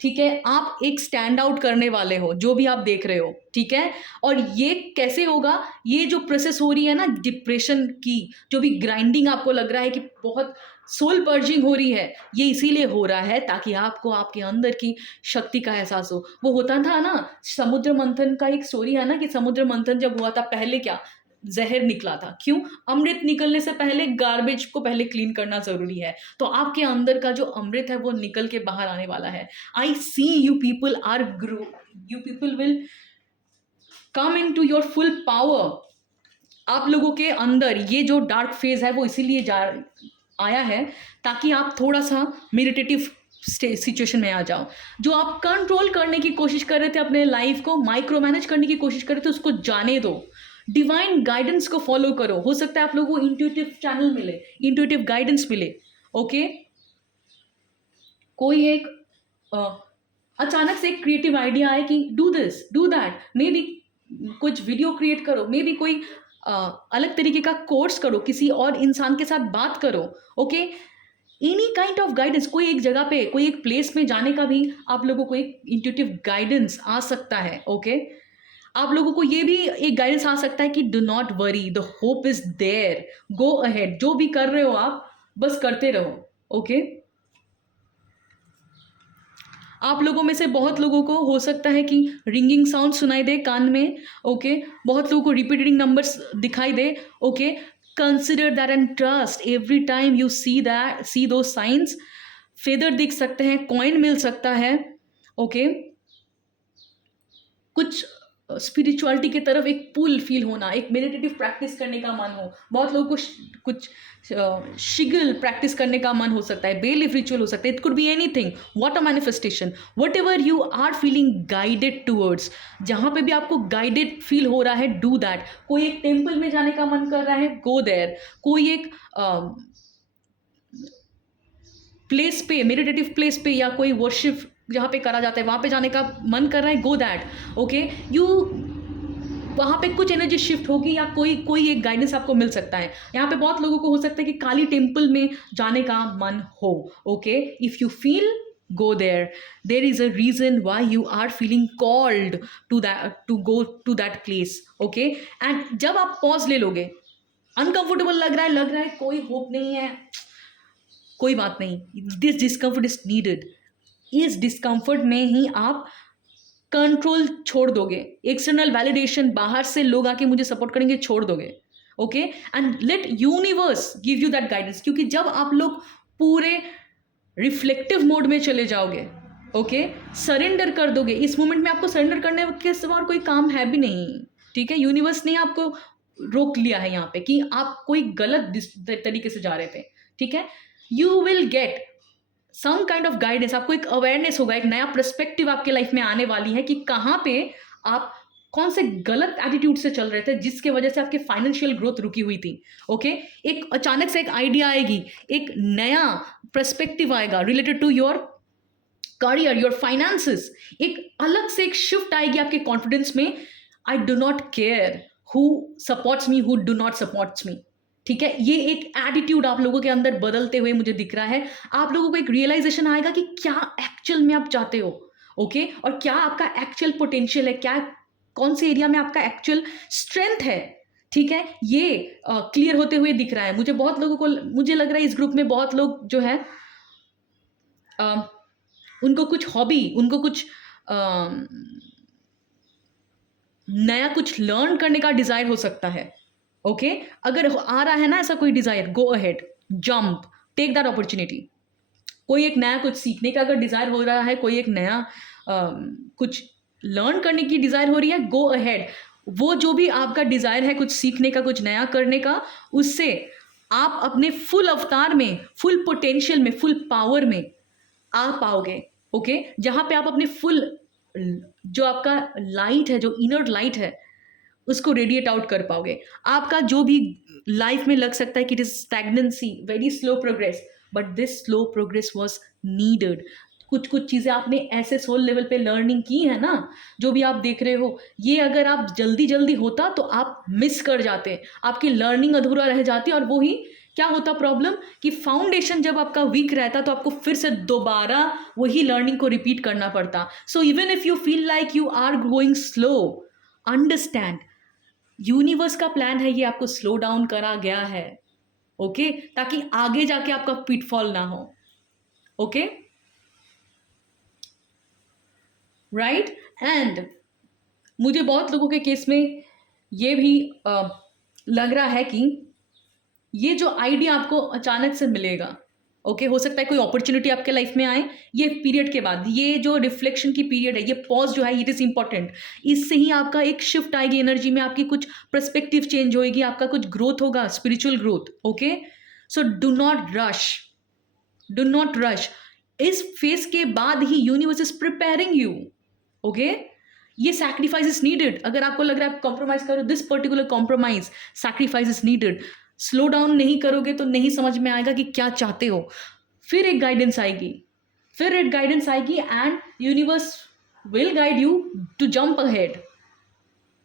ठीक है, आप एक स्टैंड आउट करने वाले हो, जो भी आप देख रहे हो, ठीक है। और ये कैसे होगा, ये जो प्रोसेस हो रही है ना डिप्रेशन की, जो भी ग्राइंडिंग आपको लग रहा है कि बहुत सोल पर्जिंग हो रही है, ये इसीलिए हो रहा है ताकि आपको आपके अंदर की शक्ति का एहसास हो। वो होता था ना समुद्र मंथन का एक स्टोरी है ना, कि समुद्र मंथन जब हुआ था, पहले क्या जहर निकला था, क्यों? अमृत निकलने से पहले गार्बेज को पहले क्लीन करना जरूरी है। तो आपके अंदर का जो अमृत है वो निकल के बाहर आने वाला है। I see you people are grow, you people will come into your full power. आप लोगों के अंदर ये जो डार्क फेज है वो इसीलिए आया है ताकि आप थोड़ा सा मेडिटेटिव सिचुएशन में आ जाओ। जो आप कंट्रोल करने की कोशिश कर रहे थे, अपने लाइफ को माइक्रो मैनेज करने की कोशिश कर रहे थे, उसको जाने दो, डिवाइन गाइडेंस को फॉलो करो। हो सकता है आप लोगों को इंट्यूटिव चैनल मिले, इंट्यूटिव गाइडेंस मिले। ओके, कोई एक अचानक से एक क्रिएटिव आइडिया आए कि do this do that, may be कुछ वीडियो क्रिएट करो, मे बी कोई अलग तरीके का कोर्स करो, किसी और इंसान के साथ बात करो। Okay, any kind of guidance, कोई एक जगह पे, कोई एक प्लेस में जाने का भी आप लोगों को एक इंट्यूटिव गाइडेंस आ सकता है। ओके, आप लोगों को ये भी एक गाइडेंस आ सकता है कि do not worry, the hope is there, go ahead, जो भी कर रहे हो आप बस करते रहो। ओके, आप लोगों में से बहुत लोगों को हो सकता है कि रिंगिंग साउंड सुनाई दे कान में। ओके, बहुत लोगों को रिपीटिंग नंबर्स दिखाई दे। Okay, consider that and trust every time you see those signs. Feather दिख सकते हैं, कॉइन मिल सकता है। ओके, कुछ स्पिरिचुअलिटी की तरफ एक पुल फील होना, एक मेडिटेटिव प्रैक्टिस करने का मन हो। बहुत लोगों को कुछ शिगल प्रैक्टिस करने का मन हो सकता है, बेलीफ रिचुअल हो सकता है, it could be anything, water manifestation, whatever you are feeling guided towards, जहाँ पे भी आपको गाइडेड फील हो रहा है, डू दैट। कोई एक टेम्पल में जाने का मन कर रहा है, गो देयर। कोई एक प्लेस पे, मेडिटेटिव प्लेस पे, या कोई वर्शिप जहाँ पे करा जाता है वहाँ पे जाने का मन कर रहा है, गो दैट, ओके। यू वहाँ पे कुछ एनर्जी शिफ्ट होगी या कोई कोई एक गाइडेंस आपको मिल सकता है। यहाँ पे बहुत लोगों को हो सकता है कि काली टेम्पल में जाने का मन हो, okay. If you feel, go there is a reason why you are feeling called to go to that place, okay। and जब आप पॉज ले लोगे, अनकंफर्टेबल लग रहा है कोई होप नहीं है, कोई बात नहीं, दिस डिस्कम्फर्ट इज नीडेड। इस डिस्कम्फर्ट में ही आप कंट्रोल छोड़ दोगे, एक्सटर्नल वैलिडेशन, बाहर से लोग आके मुझे सपोर्ट करेंगे, छोड़ दोगे, okay. And let universe give you that guidance, क्योंकि जब आप लोग पूरे रिफ्लेक्टिव मोड में चले जाओगे, ओके, सरेंडर कर दोगे, इस मोमेंट में आपको सरेंडर करने के सिवा और कोई काम है भी नहीं, ठीक है। यूनिवर्स ने आपको रोक लिया है यहाँ पे कि आप कोई गलत तरीके से जा रहे थे, ठीक है। You will get some kind of guidance, आपको एक अवेयरनेस होगा, एक नया पर्सपेक्टिव आपके लाइफ में आने वाली है कि कहाँ पे आप कौन से गलत एटीट्यूड से चल रहे थे जिसके वजह से आपकी फाइनेंशियल ग्रोथ रुकी हुई थी, ओके। एक अचानक से एक आइडिया आएगी, एक नया पर्सपेक्टिव आएगा related to your career, your finances, एक अलग से एक शिफ्ट आएगी आपके कॉन्फिडेंस में। I do not care who supports me, who do not supports me, ठीक है। ये एक एटीट्यूड आप लोगों के अंदर बदलते हुए मुझे दिख रहा है। आप लोगों को एक रियलाइजेशन आएगा कि क्या एक्चुअल में आप चाहते हो, ओके, और क्या आपका एक्चुअल पोटेंशियल है, क्या कौन से एरिया में आपका एक्चुअल स्ट्रेंथ है, ठीक है। ये क्लियर होते हुए दिख रहा है मुझे। बहुत लोगों को, मुझे लग रहा है इस ग्रुप में बहुत लोग जो है उनको कुछ हॉबी, उनको कुछ नया कुछ लर्न करने का डिजायर हो सकता है, ओके। अगर आ रहा है ना ऐसा कोई desire, go ahead, jump, take that opportunity. कोई एक नया कुछ सीखने का अगर डिजायर हो रहा है, कोई एक नया कुछ लर्न करने की डिजायर हो रही है, गो अहेड। वो जो भी आपका डिजायर है कुछ सीखने का, कुछ नया करने का, उससे आप अपने फुल अवतार में, फुल पोटेंशियल में, फुल पावर में आ पाओगे, ओके। जहां पे आप अपने फुल, जो आपका लाइट है, जो इनर लाइट है, उसको रेडिएट आउट कर पाओगे। आपका जो भी लाइफ में लग सकता है कि it is stagnancy, very slow progress, but this slow progress was needed. कुछ कुछ चीज़ें आपने ऐसे सोल लेवल पे लर्निंग की है ना, जो भी आप देख रहे हो, ये अगर आप जल्दी जल्दी होता तो आप मिस कर जाते, आपकी लर्निंग अधूरा रह जाती। और वो ही क्या होता प्रॉब्लम कि फाउंडेशन जब आपका वीक रहता तो आपको फिर से दोबारा वही लर्निंग को रिपीट करना पड़ता। So even if you feel like you are going slow, understand universe का प्लान है, ये आपको स्लो डाउन करा गया है, ओके, ताकि आगे जाके आपका पिटफॉल ना हो, ओके, राइट। एंड मुझे बहुत लोगों के केस में ये भी लग रहा है कि ये जो आइडिया आपको अचानक से मिलेगा, ओके, हो सकता है कोई अपॉर्चुनिटी आपके लाइफ में आए ये पीरियड के बाद, ये जो रिफ्लेक्शन की पीरियड है, ये पॉज जो है, इट इज इंपॉर्टेंट। इससे ही आपका एक शिफ्ट आएगी एनर्जी में, आपकी कुछ पर्सपेक्टिव चेंज होएगी, आपका कुछ ग्रोथ होगा, spiritual growth, okay. So do not rush, do not rush. इस फेज के बाद ही universe is preparing you, okay. ये सैक्रिफाइस इज नीडेड। अगर आपको लग रहा है आप कॉम्प्रोमाइज करो, this particular compromise, sacrifice is needed. Slow down नहीं करोगे तो नहीं समझ में आएगा कि क्या चाहते हो। फिर एक गाइडेंस आएगी, फिर एक गाइडेंस आएगी, and universe will guide you to jump ahead,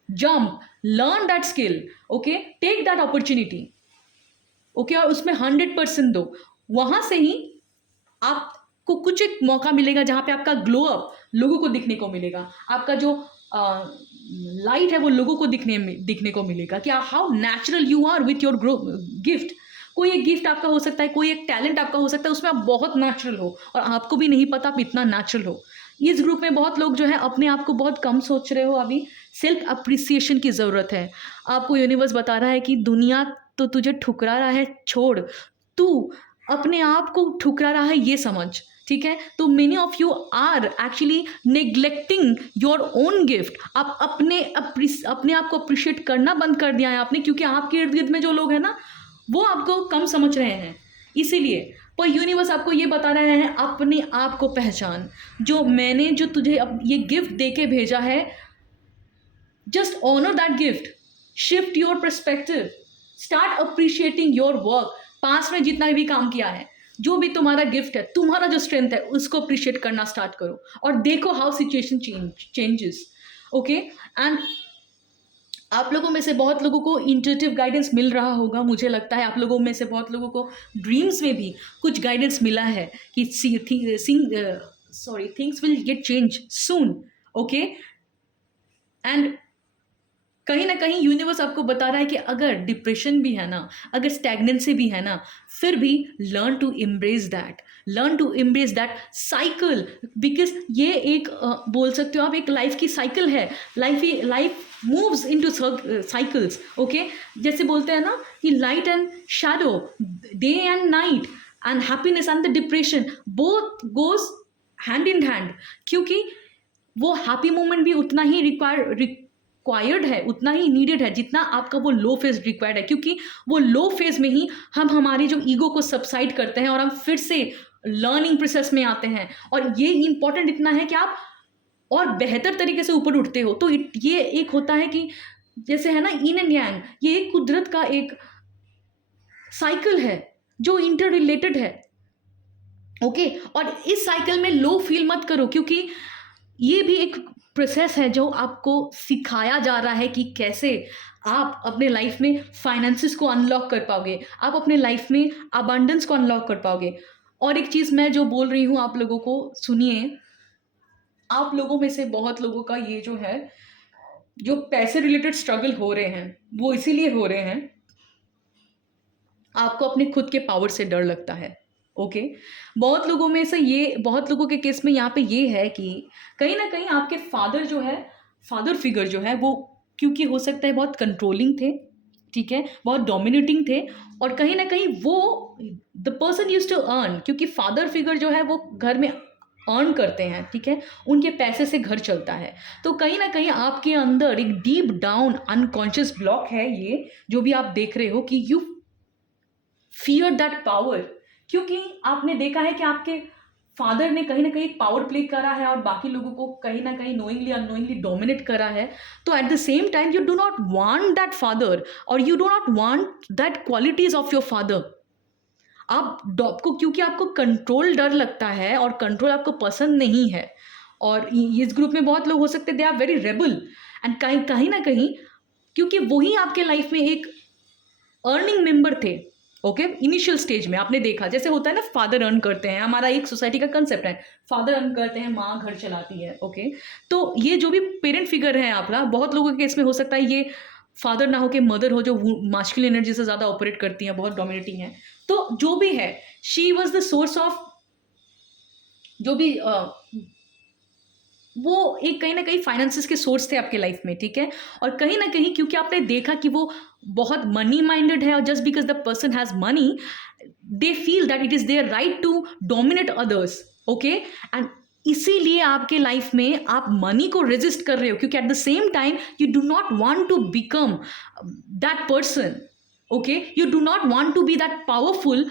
jump, learn that skill, okay, take that opportunity, okay, और उसमें 100% दो। वहां से ही आपको कुछ एक मौका मिलेगा जहां पे आपका ग्लो अप लोगों को दिखने को मिलेगा, आपका जो लाइट है वो लोगों को दिखने को मिलेगा कि how natural you are with your gift. कोई एक गिफ्ट आपका हो सकता है, कोई एक टैलेंट आपका हो सकता है, उसमें आप बहुत नेचुरल हो और आपको भी नहीं पता आप इतना नेचुरल हो। इस ग्रुप में बहुत लोग जो है अपने आप को बहुत कम सोच रहे हो, अभी सेल्फ अप्रिसिएशन की ज़रूरत है। आपको यूनिवर्स बता रहा है कि दुनिया तो तुझे ठुकरा रहा है, छोड़, तू अपने आप को ठुकरा रहा है, ये समझ, ठीक है। तो many of you are actually neglecting your own gift. आप अपने आप को अप्रिशिएट करना बंद कर दिया है आपने, क्योंकि आपके इर्द गिर्द में जो लोग हैं ना वो आपको कम समझ रहे हैं, इसीलिए। पर यूनिवर्स आपको ये बता रहे हैं अपने आप को पहचान, जो मैंने जो तुझे ये गिफ्ट दे के भेजा है, just honour that gift, shift your perspective, start appreciating your work. पास में जितना भी काम किया है, जो भी तुम्हारा गिफ्ट है, तुम्हारा जो स्ट्रेंथ है, उसको अप्रिशिएट करना स्टार्ट करो और देखो how situation changes. Okay. And आप लोगों में से बहुत लोगों को इंट्यूटिव गाइडेंस मिल रहा होगा, मुझे लगता है आप लोगों में से बहुत लोगों को ड्रीम्स में भी कुछ गाइडेंस मिला है कि things will get change soon. Okay. And कहीं ना कहीं यूनिवर्स आपको बता रहा है कि अगर डिप्रेशन भी है ना, अगर स्टैग्नेंसी भी है ना, फिर भी learn to embrace that cycle, because ये एक बोल सकते हो आप एक लाइफ की साइकिल है। Life moves into cycles. Okay. जैसे बोलते हैं ना कि light and shadow, day and night, and happiness and the depression, both goes hand in hand, क्योंकि वो हैप्पी मोमेंट भी उतना ही रिक्वायर्ड है, उतना ही नीडेड है जितना आपका वो लो फेज रिक्वायर्ड है, क्योंकि वो लो फेज में ही हम हमारी जो ईगो को सबसाइड करते हैं और हम फिर से लर्निंग प्रोसेस में आते हैं। और ये इंपॉर्टेंट इतना है कि आप और बेहतर तरीके से ऊपर उठते हो। तो ये एक होता है कि जैसे है ना yin एंड yang, ये एक कुदरत का एक साइकिल है जो इंटर रिलेटेड है। ओके। और इस साइकिल में लो फील मत करो, क्योंकि ये भी एक प्रोसेस है जो आपको सिखाया जा रहा है कि कैसे आप अपने लाइफ में फाइनेंसेस को अनलॉक कर पाओगे, आप अपने लाइफ में अबंडेंस को अनलॉक कर पाओगे। और एक चीज़ मैं जो बोल रही हूँ आप लोगों को सुनिए, आप लोगों में से बहुत लोगों का ये जो है, जो पैसे रिलेटेड स्ट्रगल हो रहे हैं, वो इसीलिए हो रहे हैं आपको अपने खुद के पावर से डर लगता है। ओके। बहुत लोगों में से बहुत लोगों के केस में यहाँ पे ये है कि कहीं ना कहीं आपके फादर फिगर जो है वो, क्योंकि हो सकता है बहुत कंट्रोलिंग थे, ठीक है, बहुत डोमिनेटिंग थे, और कहीं ना कहीं वो the person use to earn, क्योंकि फादर फिगर जो है वो घर में अर्न करते हैं, ठीक है, उनके पैसे से घर चलता है। तो कहीं ना कहीं आपके अंदर एक डीप डाउन अनकॉन्शियस ब्लॉक है, ये जो भी आप देख रहे हो कि यू फियर दैट पावर, क्योंकि आपने देखा है कि आपके फादर ने कहीं ना कहीं पावर प्ले करा है और बाकी लोगों को कहीं ना कहीं नोइंगली अननोइंगली डोमिनेट करा है। तो at the same time you do not want that father, और you do not want that qualities of your father. आपको क्योंकि आपको कंट्रोल डर लगता है और कंट्रोल आपको पसंद नहीं है। और इस ग्रुप में बहुत लोग हो सकते हैं they are very rebel, and कहीं ना कहीं क्योंकि वही आपके लाइफ में एक अर्निंग मेंबर थे। ओके। इनिशियल स्टेज में आपने देखा जैसे होता है ना, फादर अर्न करते हैं, हमारा एक सोसाइटी का कंसेप्ट है, फादर अर्न करते हैं, माँ घर चलाती है। ओके। तो ये जो भी पेरेंट फिगर है आपका, बहुत लोगों के केस में हो सकता है ये फादर ना हो के मदर हो, जो मास्कुलिन एनर्जी से ज़्यादा ऑपरेट करती हैं, बहुत डोमिनेटिंग है। तो जो भी है, she was the source of जो भी वो एक कहीं ना कहीं फाइनेंसेस के सोर्स थे आपके लाइफ में, ठीक है। और कहीं ना कहीं क्योंकि आपने देखा कि वो बहुत मनी माइंडेड है, और just because the person has money they feel that it is their right to dominate others. Okay. And इसीलिए आपके लाइफ में आप मनी को रेजिस्ट कर रहे हो, क्योंकि at the same time you do not want to become that person. Okay. You do not want to be that powerful.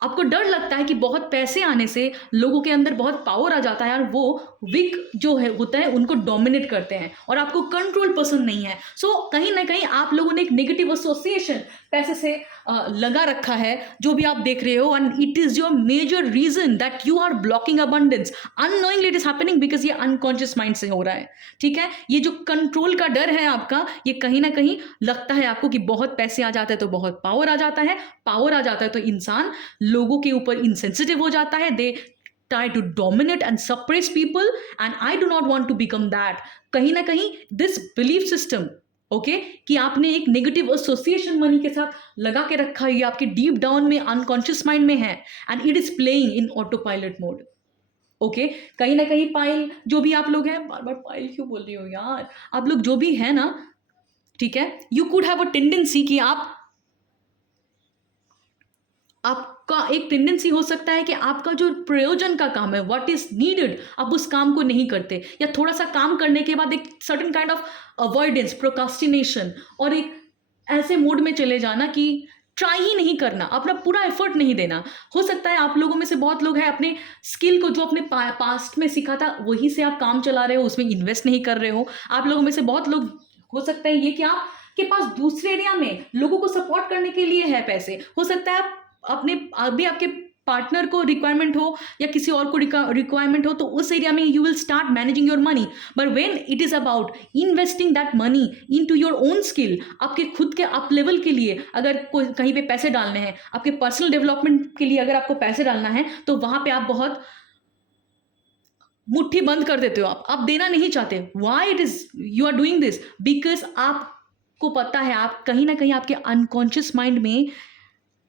आपको डर लगता है कि बहुत पैसे आने से लोगों के अंदर बहुत पावर आ जाता है और वो वीक जो है होता है उनको डोमिनेट करते हैं, और आपको कंट्रोल पसंद नहीं है। सो कहीं ना कहीं आप लोगों ने एक नेगेटिव एसोसिएशन पैसे से लगा रखा है, जो भी आप देख रहे हो, and it is your major reason that you are blocking abundance. Unknowingly it is happening because ये अनकॉन्शियस माइंड से हो रहा है, ठीक है। ये जो कंट्रोल का डर है आपका, ये कहीं ना कहीं लगता है आपको कि बहुत पैसे आ जाते हैं तो बहुत पावर आ जाता है, पावर आ जाता है तो इंसान लोगों के ऊपर इनसेंसिटिव हो जाता है, दे try to dominate and suppress people, and I do not want to become that। कहीं ना कहीं this belief system, ओके, कि आपने एक नेगेटिव एसोसिएशन मनी के साथ लगा के रखा है, ये आपके डीप डाउन में अनकॉन्शियस माइंड में है, and it is playing in auto pilot mode. Okay. कहीं ना कहीं पायल जो भी आप लोग हैं, बार बार पायल क्यों बोल रही हो यार, आप लोग जो भी है ना, ठीक है, you could have a tendency कि आपका एक टेंडेंसी हो सकता है कि आपका जो प्रयोजन का काम है, व्हाट इज नीडेड, आप उस काम को नहीं करते, या थोड़ा सा काम करने के बाद एक certain kind of avoidance, procrastination, और एक ऐसे मूड में चले जाना कि ट्राई ही नहीं करना, अपना पूरा एफर्ट नहीं देना। हो सकता है आप लोगों में से बहुत लोग हैं अपने स्किल को जो अपने पास्ट में सीखा था वही से आप काम चला रहे हो, उसमें इन्वेस्ट नहीं कर रहे हो। आप लोगों में से बहुत लोग हो सकता है ये कि आपके पास दूसरे एरिया में लोगों को सपोर्ट करने के लिए है पैसे, हो सकता है आप अपने अभी आपके पार्टनर को रिक्वायरमेंट हो या किसी और को रिक्वायरमेंट हो, तो उस एरिया में you will start managing your money. But when it is about investing that money into your own skill, आपके खुद के अप लेवल के लिए अगर कोई कहीं पे पैसे डालने हैं, आपके पर्सनल डेवलपमेंट के लिए अगर आपको पैसे डालना है, तो वहां पे आप बहुत मुट्ठी बंद कर देते हो. आप देना नहीं चाहते. Why it is you are doing this? Because आपको पता है, आप कहीं ना कहीं आपके अनकॉन्शियस माइंड में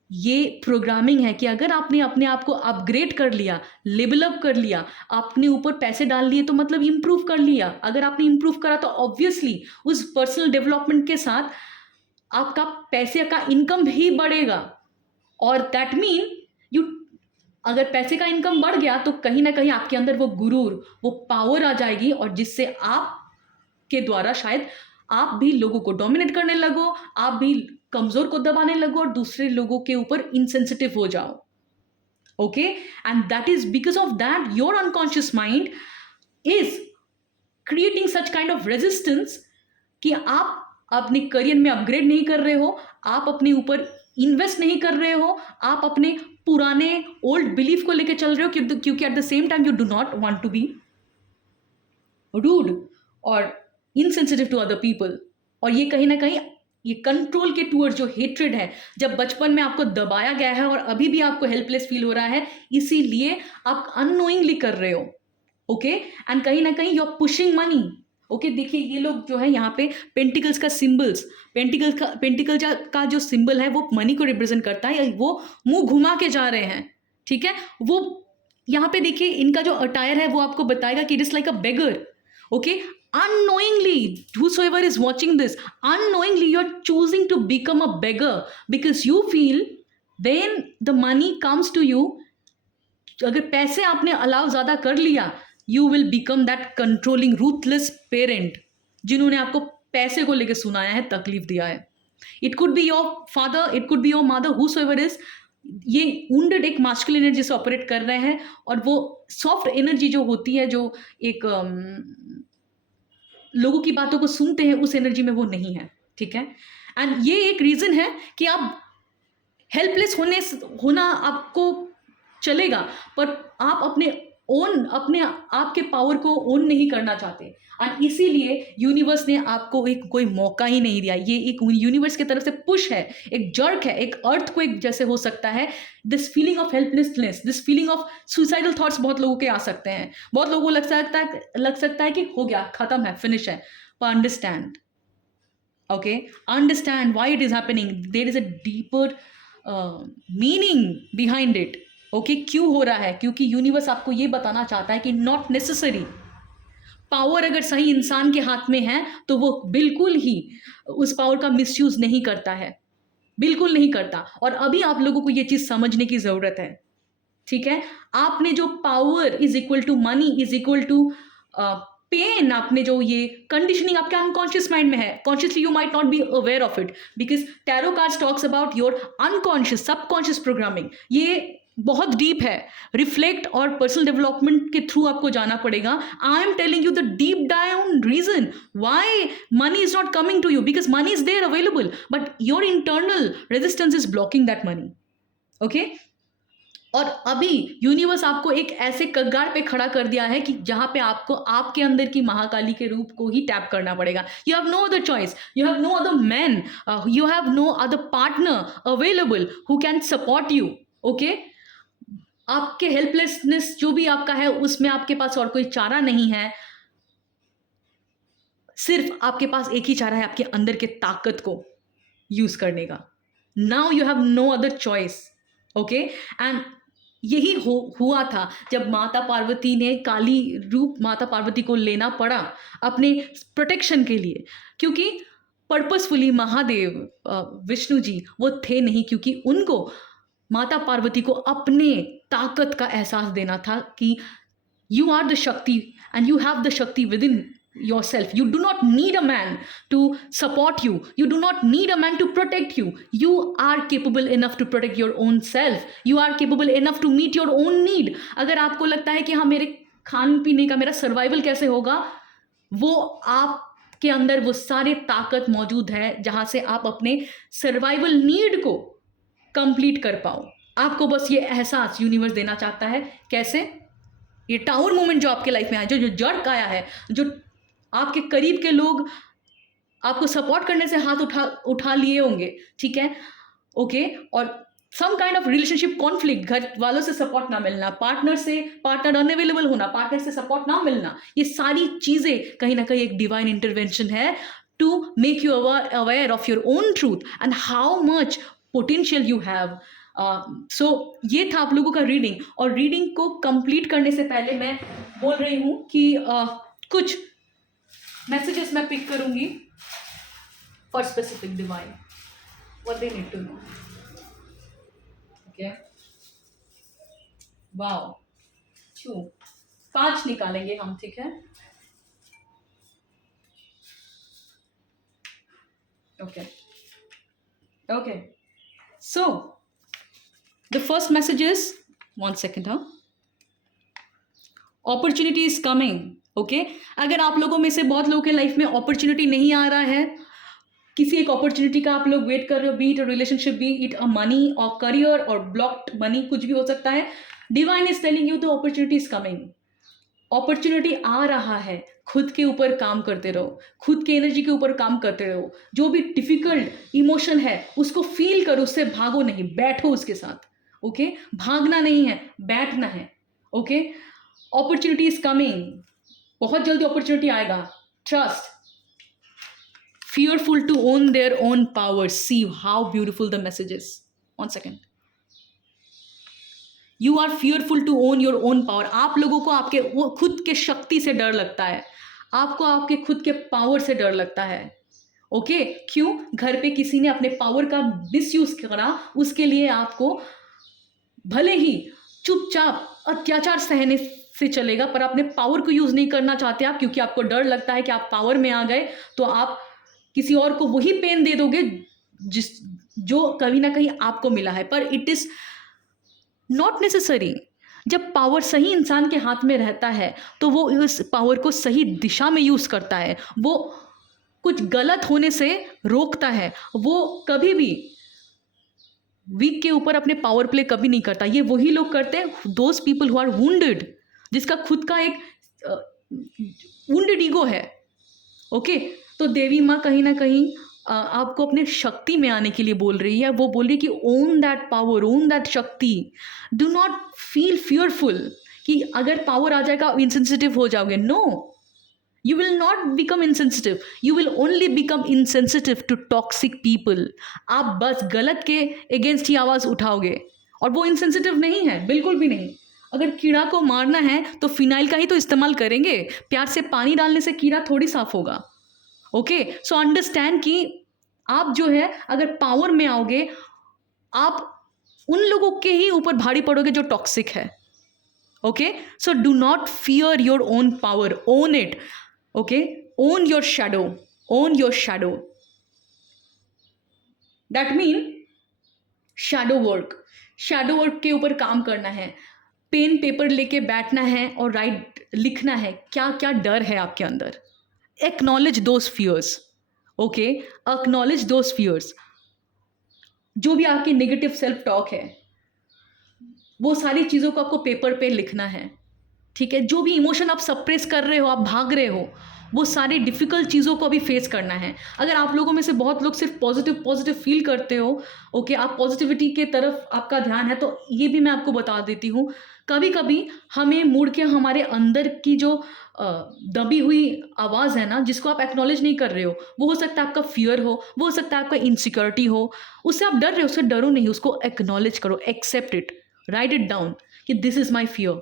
ये प्रोग्रामिंग है कि अगर आपने अपने आप को अपग्रेड कर लिया, लेवल अप कर लिया, आपने ऊपर पैसे डाल लिए, तो मतलब इंप्रूव कर लिया. अगर आपने इंप्रूव करा तो ऑब्वियसली उस पर्सनल डेवलपमेंट के साथ आपका पैसे का इनकम भी बढ़ेगा. और दैट मीन यू, अगर पैसे का इनकम बढ़ गया तो कहीं ना कहीं आपके अंदर वो गुरूर, वो पावर आ जाएगी, और जिससे आप के द्वारा शायद आप भी लोगों को डोमिनेट करने लगो, आप भी कमजोर को दबाने लगो और दूसरे लोगों के ऊपर इनसेंसिटिव हो जाओ. Okay, and that is because of that your unconscious mind is creating such kind of resistance कि आप अपने करियर में अपग्रेड नहीं कर रहे हो, आप अपने ऊपर इन्वेस्ट नहीं कर रहे हो, आप अपने पुराने ओल्ड बिलीफ को लेकर चल रहे हो, क्योंकि at the same time you do not want to be rude और इनसेंसिटिव टू अदर पीपल. और ये कहीं ना कहीं ये कंट्रोल के टूवर्ड जो हेट्रेड है, जब बचपन में आपको दबाया गया है और अभी भी आपको हेल्पलेस फील हो रहा है, इसीलिए आप अननोइंगली कर रहे हो. ओके, एंड कहीं ना कहीं you are pushing money. Okay, देखिए ये लोग जो है यहाँ पे पेंटिकल्स का सिंबल्स, पेंटिकल का जो सिंबल है वो मनी को रिप्रेजेंट करता है. वो मुंह घुमा के जा रहे हैं, ठीक है. वो यहाँ पे देखिए इनका जो अटायर है वो आपको बताएगा कि it is like a beggar. Okay, unknowingly, whosoever is watching this, unknowingly you're choosing to become a beggar because you feel then the money comes to you. अगर पैसे आपने अलाउ ज्यादा कर लिया, you will become that controlling ruthless parent जिन्होंने आपको पैसे को लेकर सुनाया है, तकलीफ दिया है. It could be your father, it could be your mother, whosoever is. ये wounded एक मास्कुलिन एनर्जी से ऑपरेट कर रहे हैं, और वो सॉफ्ट एनर्जी जो होती है, जो एक लोगों की बातों को सुनते हैं, उस एनर्जी में वो नहीं है, ठीक है. एंड ये एक रीजन है कि आप हेल्पलेस होना आपको चलेगा, पर आप अपने आपके पावर को ओन नहीं करना चाहते. एंड इसीलिए यूनिवर्स ने आपको कोई मौका ही नहीं दिया. ये एक यूनिवर्स की तरफ से पुश है, एक जर्क है, एक अर्थ को एक जैसे हो सकता है. This feeling of helplessness, this feeling of suicidal thoughts बहुत लोगों के आ सकते हैं. बहुत लोगों को लग सकता है कि हो गया, खत्म है, फिनिश है. पर understand, okay, understand why it is happening. There is a deeper meaning behind it. Okay, क्यों हो रहा है? क्योंकि यूनिवर्स आपको ये बताना चाहता है कि नॉट नेसेसरी. पावर अगर सही इंसान के हाथ में है तो वो बिल्कुल ही उस पावर का मिसयूज नहीं करता है, बिल्कुल नहीं करता. और अभी आप लोगों को ये चीज समझने की जरूरत है, ठीक है. आपने जो power is equal to money is equal to pain, आपने जो ये कंडीशनिंग आपके अनकॉन्शियस माइंड में है, consciously you might not be aware of it, because tarot cards talks about your unconscious subconscious programming. ये बहुत डीप है. रिफ्लेक्ट और पर्सनल डेवलपमेंट के थ्रू आपको जाना पड़ेगा. I am telling you the deep down reason why money is not coming to you, because money is there available, but your internal resistance is blocking that money. Okay, और अभी यूनिवर्स आपको एक ऐसे कगार पे खड़ा कर दिया है कि जहां पे आपको आपके अंदर की महाकाली के रूप को ही टैप करना पड़ेगा. You have no other choice, you have no other man, you have no other partner available who can support you. Okay, आपके हेल्पलेसनेस जो भी आपका है उसमें आपके पास और कोई चारा नहीं है. सिर्फ आपके पास एक ही चारा है, आपके अंदर के ताकत को यूज करने का. Now you have no other choice. Okay, and यही हुआ था जब माता पार्वती ने काली रूप माता पार्वती को लेना पड़ा अपने प्रोटेक्शन के लिए, क्योंकि पर्पसफुली महादेव विष्णु जी वो थे नहीं, क्योंकि उनको माता पार्वती को अपने ताकत का एहसास देना था कि यू आर द शक्ति एंड यू हैव द शक्ति with in yourself. You do not need a man to support you. You do not need a man to protect you. You are capable enough to protect your own self. You are capable enough to meet your own need. अगर आपको लगता है कि हाँ मेरे खान पीने का मेरा सर्वाइवल कैसे होगा, वो आपके अंदर वो सारे ताकत मौजूद है जहां से आप अपने सर्वाइवल नीड को कंप्लीट कर पाओ. आपको बस ये एहसास यूनिवर्स देना चाहता है। कैसे? ये टावर मोमेंट जो आपके लाइफ में आया, जो जो जड़ आया है, जो आपके करीब के लोग आपको सपोर्ट करने से हाथ उठा उठा लिए होंगे, ठीक है, ओके, और some kind of relationship conflict, घर वालों से सपोर्ट ना मिलना, पार्टनर अनअवेलेबल होना, पार्टनर से सपोर्ट ना मिलना, ये सारी चीजें कहीं ना कहीं एक डिवाइन इंटरवेंशन है to make you aware of your own truth and how much potential you have. So ये था आप लोगों का रीडिंग, और रीडिंग को कंप्लीट करने से पहले मैं बोल रही हूँ कि कुछ मैसेजेस मैं पिक करूंगी for specific divine, what they need to know. Okay, wow, 5 निकालेंगे हम, ठीक है, okay okay. So the first message is, 1 second, हाँ, अपॉर्चुनिटी इज कमिंग। ओके, अगर आप लोगों में से बहुत लोगों के लाइफ में अपॉर्चुनिटी नहीं आ रहा है, किसी एक अपॉर्चुनिटी का आप लोग वेट कर रहे हो, be it a relationship, be it a money और करियर और ब्लॉक्ड मनी, कुछ भी हो सकता है, divine is telling you the opportunity is coming. Opportunity आ रहा है, खुद के ऊपर काम करते रहो, खुद के एनर्जी के ऊपर काम करते रहो, जो भी डिफिकल्ट इमोशन है उसको फील करो, उससे भागो नहीं, बैठो उसके साथ। ओके, भागना नहीं है, बैठना है। ओके, अपॉर्चुनिटी इज कमिंग, बहुत जल्दी अपॉर्चुनिटी आएगा, trust. Fearful to own their own power. See how beautiful the message is. 1 second. You are fearful to own your own power. आप लोगों को आपके वो खुद के शक्ति से डर लगता है, आपको आपके खुद के पावर से डर लगता है। ओके, क्यों? घर पे किसी ने अपने पावर का मिसयूज करा, उसके लिए आपको भले ही चुपचाप अत्याचार सहने से चलेगा, पर अपने पावर को यूज नहीं करना चाहते आप, क्योंकि आपको डर लगता है कि आप पावर में आ गए तो आप किसी और को वही पेन दे दोगे जो कहीं ना कहीं आपको मिला है। पर इट इज नॉट नेसेसरी। जब पावर सही इंसान के हाथ में रहता है तो वो उस पावर को सही दिशा में यूज करता है, वो कुछ गलत होने से रोकता है, वो कभी भी वीक के ऊपर अपने पावर प्ले कभी नहीं करता। ये वही लोग करते हैं, those people who are wounded, जिसका खुद का एक वुंडेड ईगो है। ओके, तो देवी माँ कहीं ना कहीं आपको अपने शक्ति में आने के लिए बोल रही है। वो बोल रही है कि own that power, own that Shakti, do not feel fearful कि अगर पावर आ जाएगा इनसेंसिटिव हो जाओगे। No, you will not become insensitive, you will only become insensitive to toxic people. आप बस गलत के अगेंस्ट ही आवाज़ उठाओगे, और वो इनसेंसिटिव नहीं है, बिल्कुल भी नहीं। अगर कीड़ा को मारना है तो फिनाइल का ही तो इस्तेमाल करेंगे, प्यार से पानी डालने से कीड़ा थोड़ी साफ होगा। ओके, सो अंडरस्टैंड कि आप जो है अगर पावर में आओगे, आप उन लोगों के ही ऊपर भारी पड़ोगे जो टॉक्सिक है। Okay, so do not fear your own power, own it. Okay, own your shadow, own your shadow. That mean shadow work, shadow work के ऊपर काम करना है, पेन पेपर लेके बैठना है और लिखना है क्या क्या डर है आपके अंदर। Acknowledge those fears. Okay, acknowledge those fears. जो भी आपकी नेगेटिव सेल्फ टॉक है, वो सारी चीज़ों को आपको पेपर पे लिखना है, ठीक है। जो भी इमोशन आप सप्रेस कर रहे हो, आप भाग रहे हो, वो सारी डिफ़िकल्ट चीज़ों को अभी फेस करना है। अगर आप लोगों में से बहुत लोग सिर्फ पॉजिटिव फील करते हो, ओके, आप पॉजिटिविटी के तरफ आपका ध्यान है, तो ये भी मैं आपको बता देती हूँ, कभी कभी हमें मुड़ के हमारे अंदर की जो दबी हुई आवाज़ है ना, जिसको आप एक्नॉलेज नहीं कर रहे हो, वो हो सकता है आपका फियर हो, वो हो सकता है आपका इनसिक्योरिटी हो, उससे आप डर रहे हो, उससे डरो नहीं, उसको एक्नॉलेज करो, accept it, write it down कि this is my fear,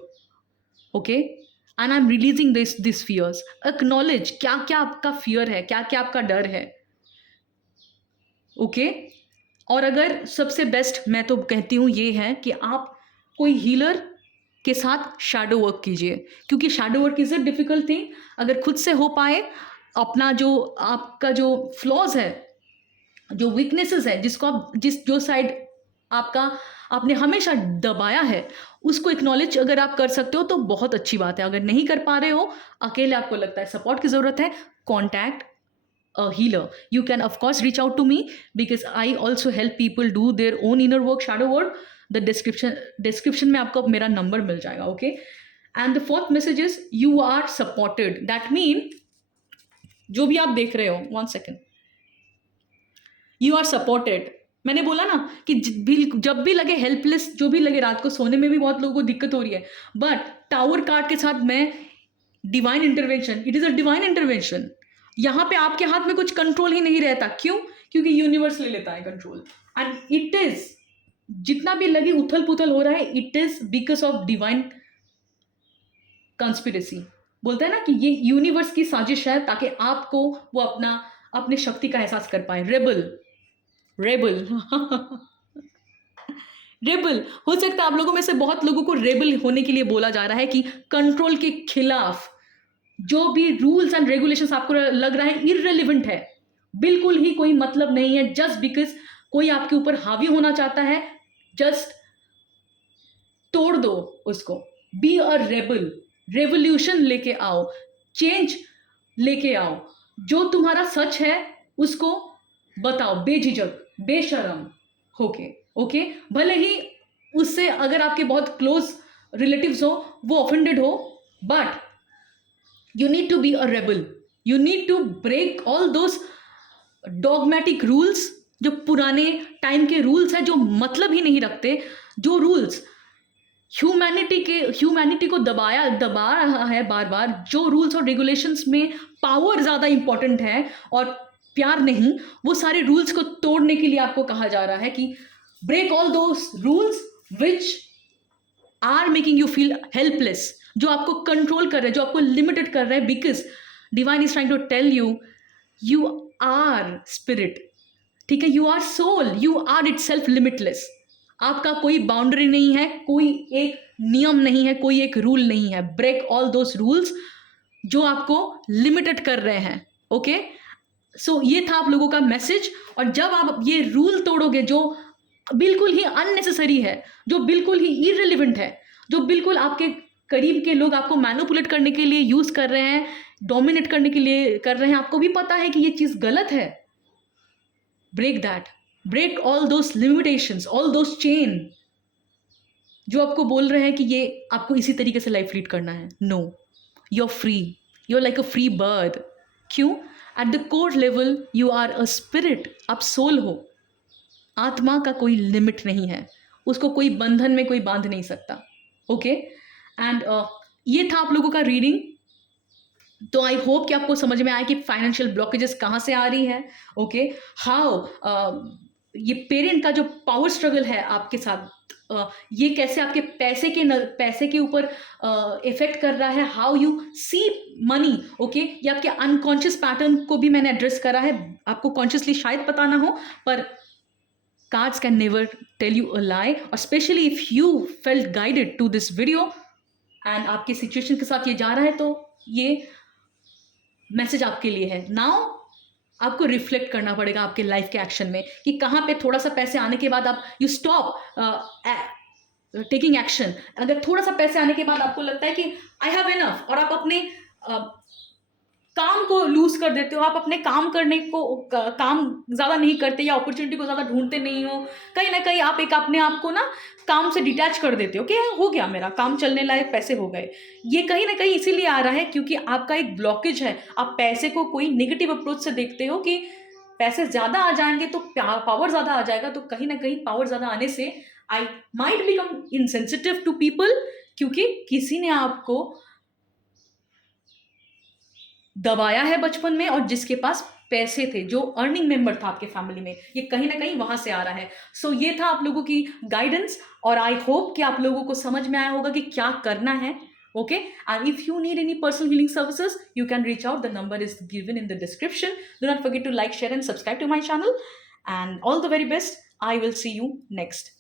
okay, and I am releasing this fears. Acknowledge क्या क्या आपका फियर है, क्या क्या आपका डर है, ओके। और अगर सबसे बेस्ट मैं तो कहती हूँ ये है कि आप कोई हीलर के साथ शैडो वर्क कीजिए, क्योंकि shadow work is a difficult thing. अगर खुद से हो पाए, अपना जो आपका जो फ्लॉज है, जो वीकनेसेस है, जिसको आप जो साइड आपका आपने हमेशा दबाया है, उसको एक्नॉलेज अगर आप कर सकते हो तो बहुत अच्छी बात है। अगर नहीं कर पा रहे हो, अकेले आपको लगता है सपोर्ट की ज़रूरत है, contact a healer. You can of course reach out to me because I also help people do their own inner work, shadow work. The description में आपको मेरा नंबर मिल जाएगा, okay. And the fourth message is you are supported. That mean जो भी आप देख रहे हो, 1 सेकेंड, यू आर सपोर्टेड। मैंने बोला ना कि जब भी लगे हेल्पलेस, जो भी लगे, रात को सोने में भी बहुत लोगों को दिक्कत हो रही है, बट टावर कार्ड के साथ मैं divine intervention, it is a divine intervention. यहां पे आपके हाथ में कुछ कंट्रोल ही नहीं रहता। क्यों? क्योंकि यूनिवर्स ले लेता है कंट्रोल। एंड इट इज, जितना भी लगे उथल पुथल हो रहा है, it is because of divine conspiracy. बोलते हैं ना कि ये यूनिवर्स की साजिश है ताकि आपको वो अपने शक्ति का एहसास कर पाए। रेबल रेबल हो सकता है आप लोगों में से बहुत लोगों को रेबल होने के लिए बोला जा रहा है कि कंट्रोल के खिलाफ जो भी रूल्स एंड रेगुलेशंस आपको लग रहा है इररिलेवेंट है, बिल्कुल ही कोई मतलब नहीं है, जस्ट बिकॉज कोई आपके ऊपर हावी होना चाहता है, जस्ट तोड़ दो उसको। बी अ रेबल, रेवोल्यूशन लेके आओ, चेंज लेके आओ। जो तुम्हारा सच है उसको बताओ, बेझिझक, बेशरम होके, ओके। भले ही उससे अगर आपके बहुत क्लोज रिलेटिव्स हो वो ऑफेंडेड हो, but you need to be a rebel. You need to break all those dogmatic rules, जो पुराने टाइम के रूल्स हैं, जो मतलब ही नहीं रखते, जो रूल्स ह्यूमैनिटी को दबा रहा है बार बार, जो रूल्स और रेगुलेशंस में पावर ज़्यादा इंपॉर्टेंट है और प्यार नहीं, वो सारे रूल्स को तोड़ने के लिए आपको कहा जा रहा है कि break all those rules which are making you feel helpless, जो आपको कंट्रोल कर रहे हैं, जो आपको लिमिटेड कर रहे हैं। Because divine is trying to tell you, you are spirit, ठीक है, you are soul, you are itself limitless. आपका कोई बाउंड्री नहीं है, कोई एक नियम नहीं है, कोई एक रूल नहीं है। ब्रेक ऑल दोस रूल्स जो आपको लिमिटेड कर रहे हैं, ओके। सो ये था आप लोगों का मैसेज। और जब आप ये रूल तोड़ोगे जो बिल्कुल ही अननेसेसरी है, जो बिल्कुल ही इररिलेवेंट है, जो बिल्कुल आपके करीब के लोग आपको मैनिपुलेट करने के लिए यूज कर रहे हैं, डोमिनेट करने के लिए कर रहे हैं, आपको भी पता है कि ये चीज गलत है, break that, break all those limitations, all those chain जो आपको बोल रहे हैं कि ये आपको इसी तरीके से लाइफ लीड करना है। No, you are free, you are like a free bird. क्यों? At the core level you are a spirit, आप सोल हो। आत्मा का कोई लिमिट नहीं है, उसको कोई बंधन में कोई बांध नहीं सकता, ओके। एंड ये था आप लोगों का रीडिंग। तो आई होप कि आपको समझ में आया कि फाइनेंशियल ब्लॉकेजेस कहाँ से आ रही है, ओके। हाउ ये पेरेंट का जो पावर स्ट्रगल है आपके साथ, ये कैसे आपके पैसे के ऊपर इफेक्ट कर रहा है, how you see money, okay. ये आपके अनकॉन्शियस पैटर्न को भी मैंने एड्रेस करा है, आपको कॉन्शियसली शायद पता ना हो, पर cards can never tell you a lie, or especially if you felt guided to this video and आपके सिचुएशन के साथ ये जा रहा है, तो ये मैसेज आपके लिए है। नाउ आपको रिफ्लेक्ट करना पड़ेगा आपके लाइफ के एक्शन में कि कहाँ पे थोड़ा सा पैसे आने के बाद आप यू स्टॉप टेकिंग एक्शन। अगर थोड़ा सा पैसे आने के बाद आपको लगता है कि आई हैव इनफ, और आप अपने काम को लूज कर देते हो, आप अपने काम करने को काम ज़्यादा नहीं करते या अपॉर्चुनिटी को ज़्यादा ढूंढते नहीं हो, कहीं ना कहीं आप एक अपने आप को ना काम से डिटैच कर देते हो कि हो गया, मेरा काम चलने लायक, पैसे हो गए। ये कहीं ना कहीं इसीलिए आ रहा है क्योंकि आपका एक ब्लॉकेज है। आप पैसे को कोई नेगेटिव अप्रोच से देखते हो कि पैसे ज़्यादा आ जाएंगे तो पावर ज़्यादा आ जाएगा, तो कहीं ना कहीं पावर ज़्यादा आने से I might become insensitive to people, क्योंकि किसी ने आपको दबाया है बचपन में, और जिसके पास पैसे थे, जो अर्निंग मेंबर था आपके फैमिली में, ये कहीं ना कहीं वहां से आ रहा है। सो ये था आप लोगों की गाइडेंस, और आई होप कि आप लोगों को समझ में आया होगा कि क्या करना है, okay. And if you need any personal healing services, you can reach out, the number is given in the description. Do not forget to like, share and subscribe to my channel, and all the very best. I will see you next.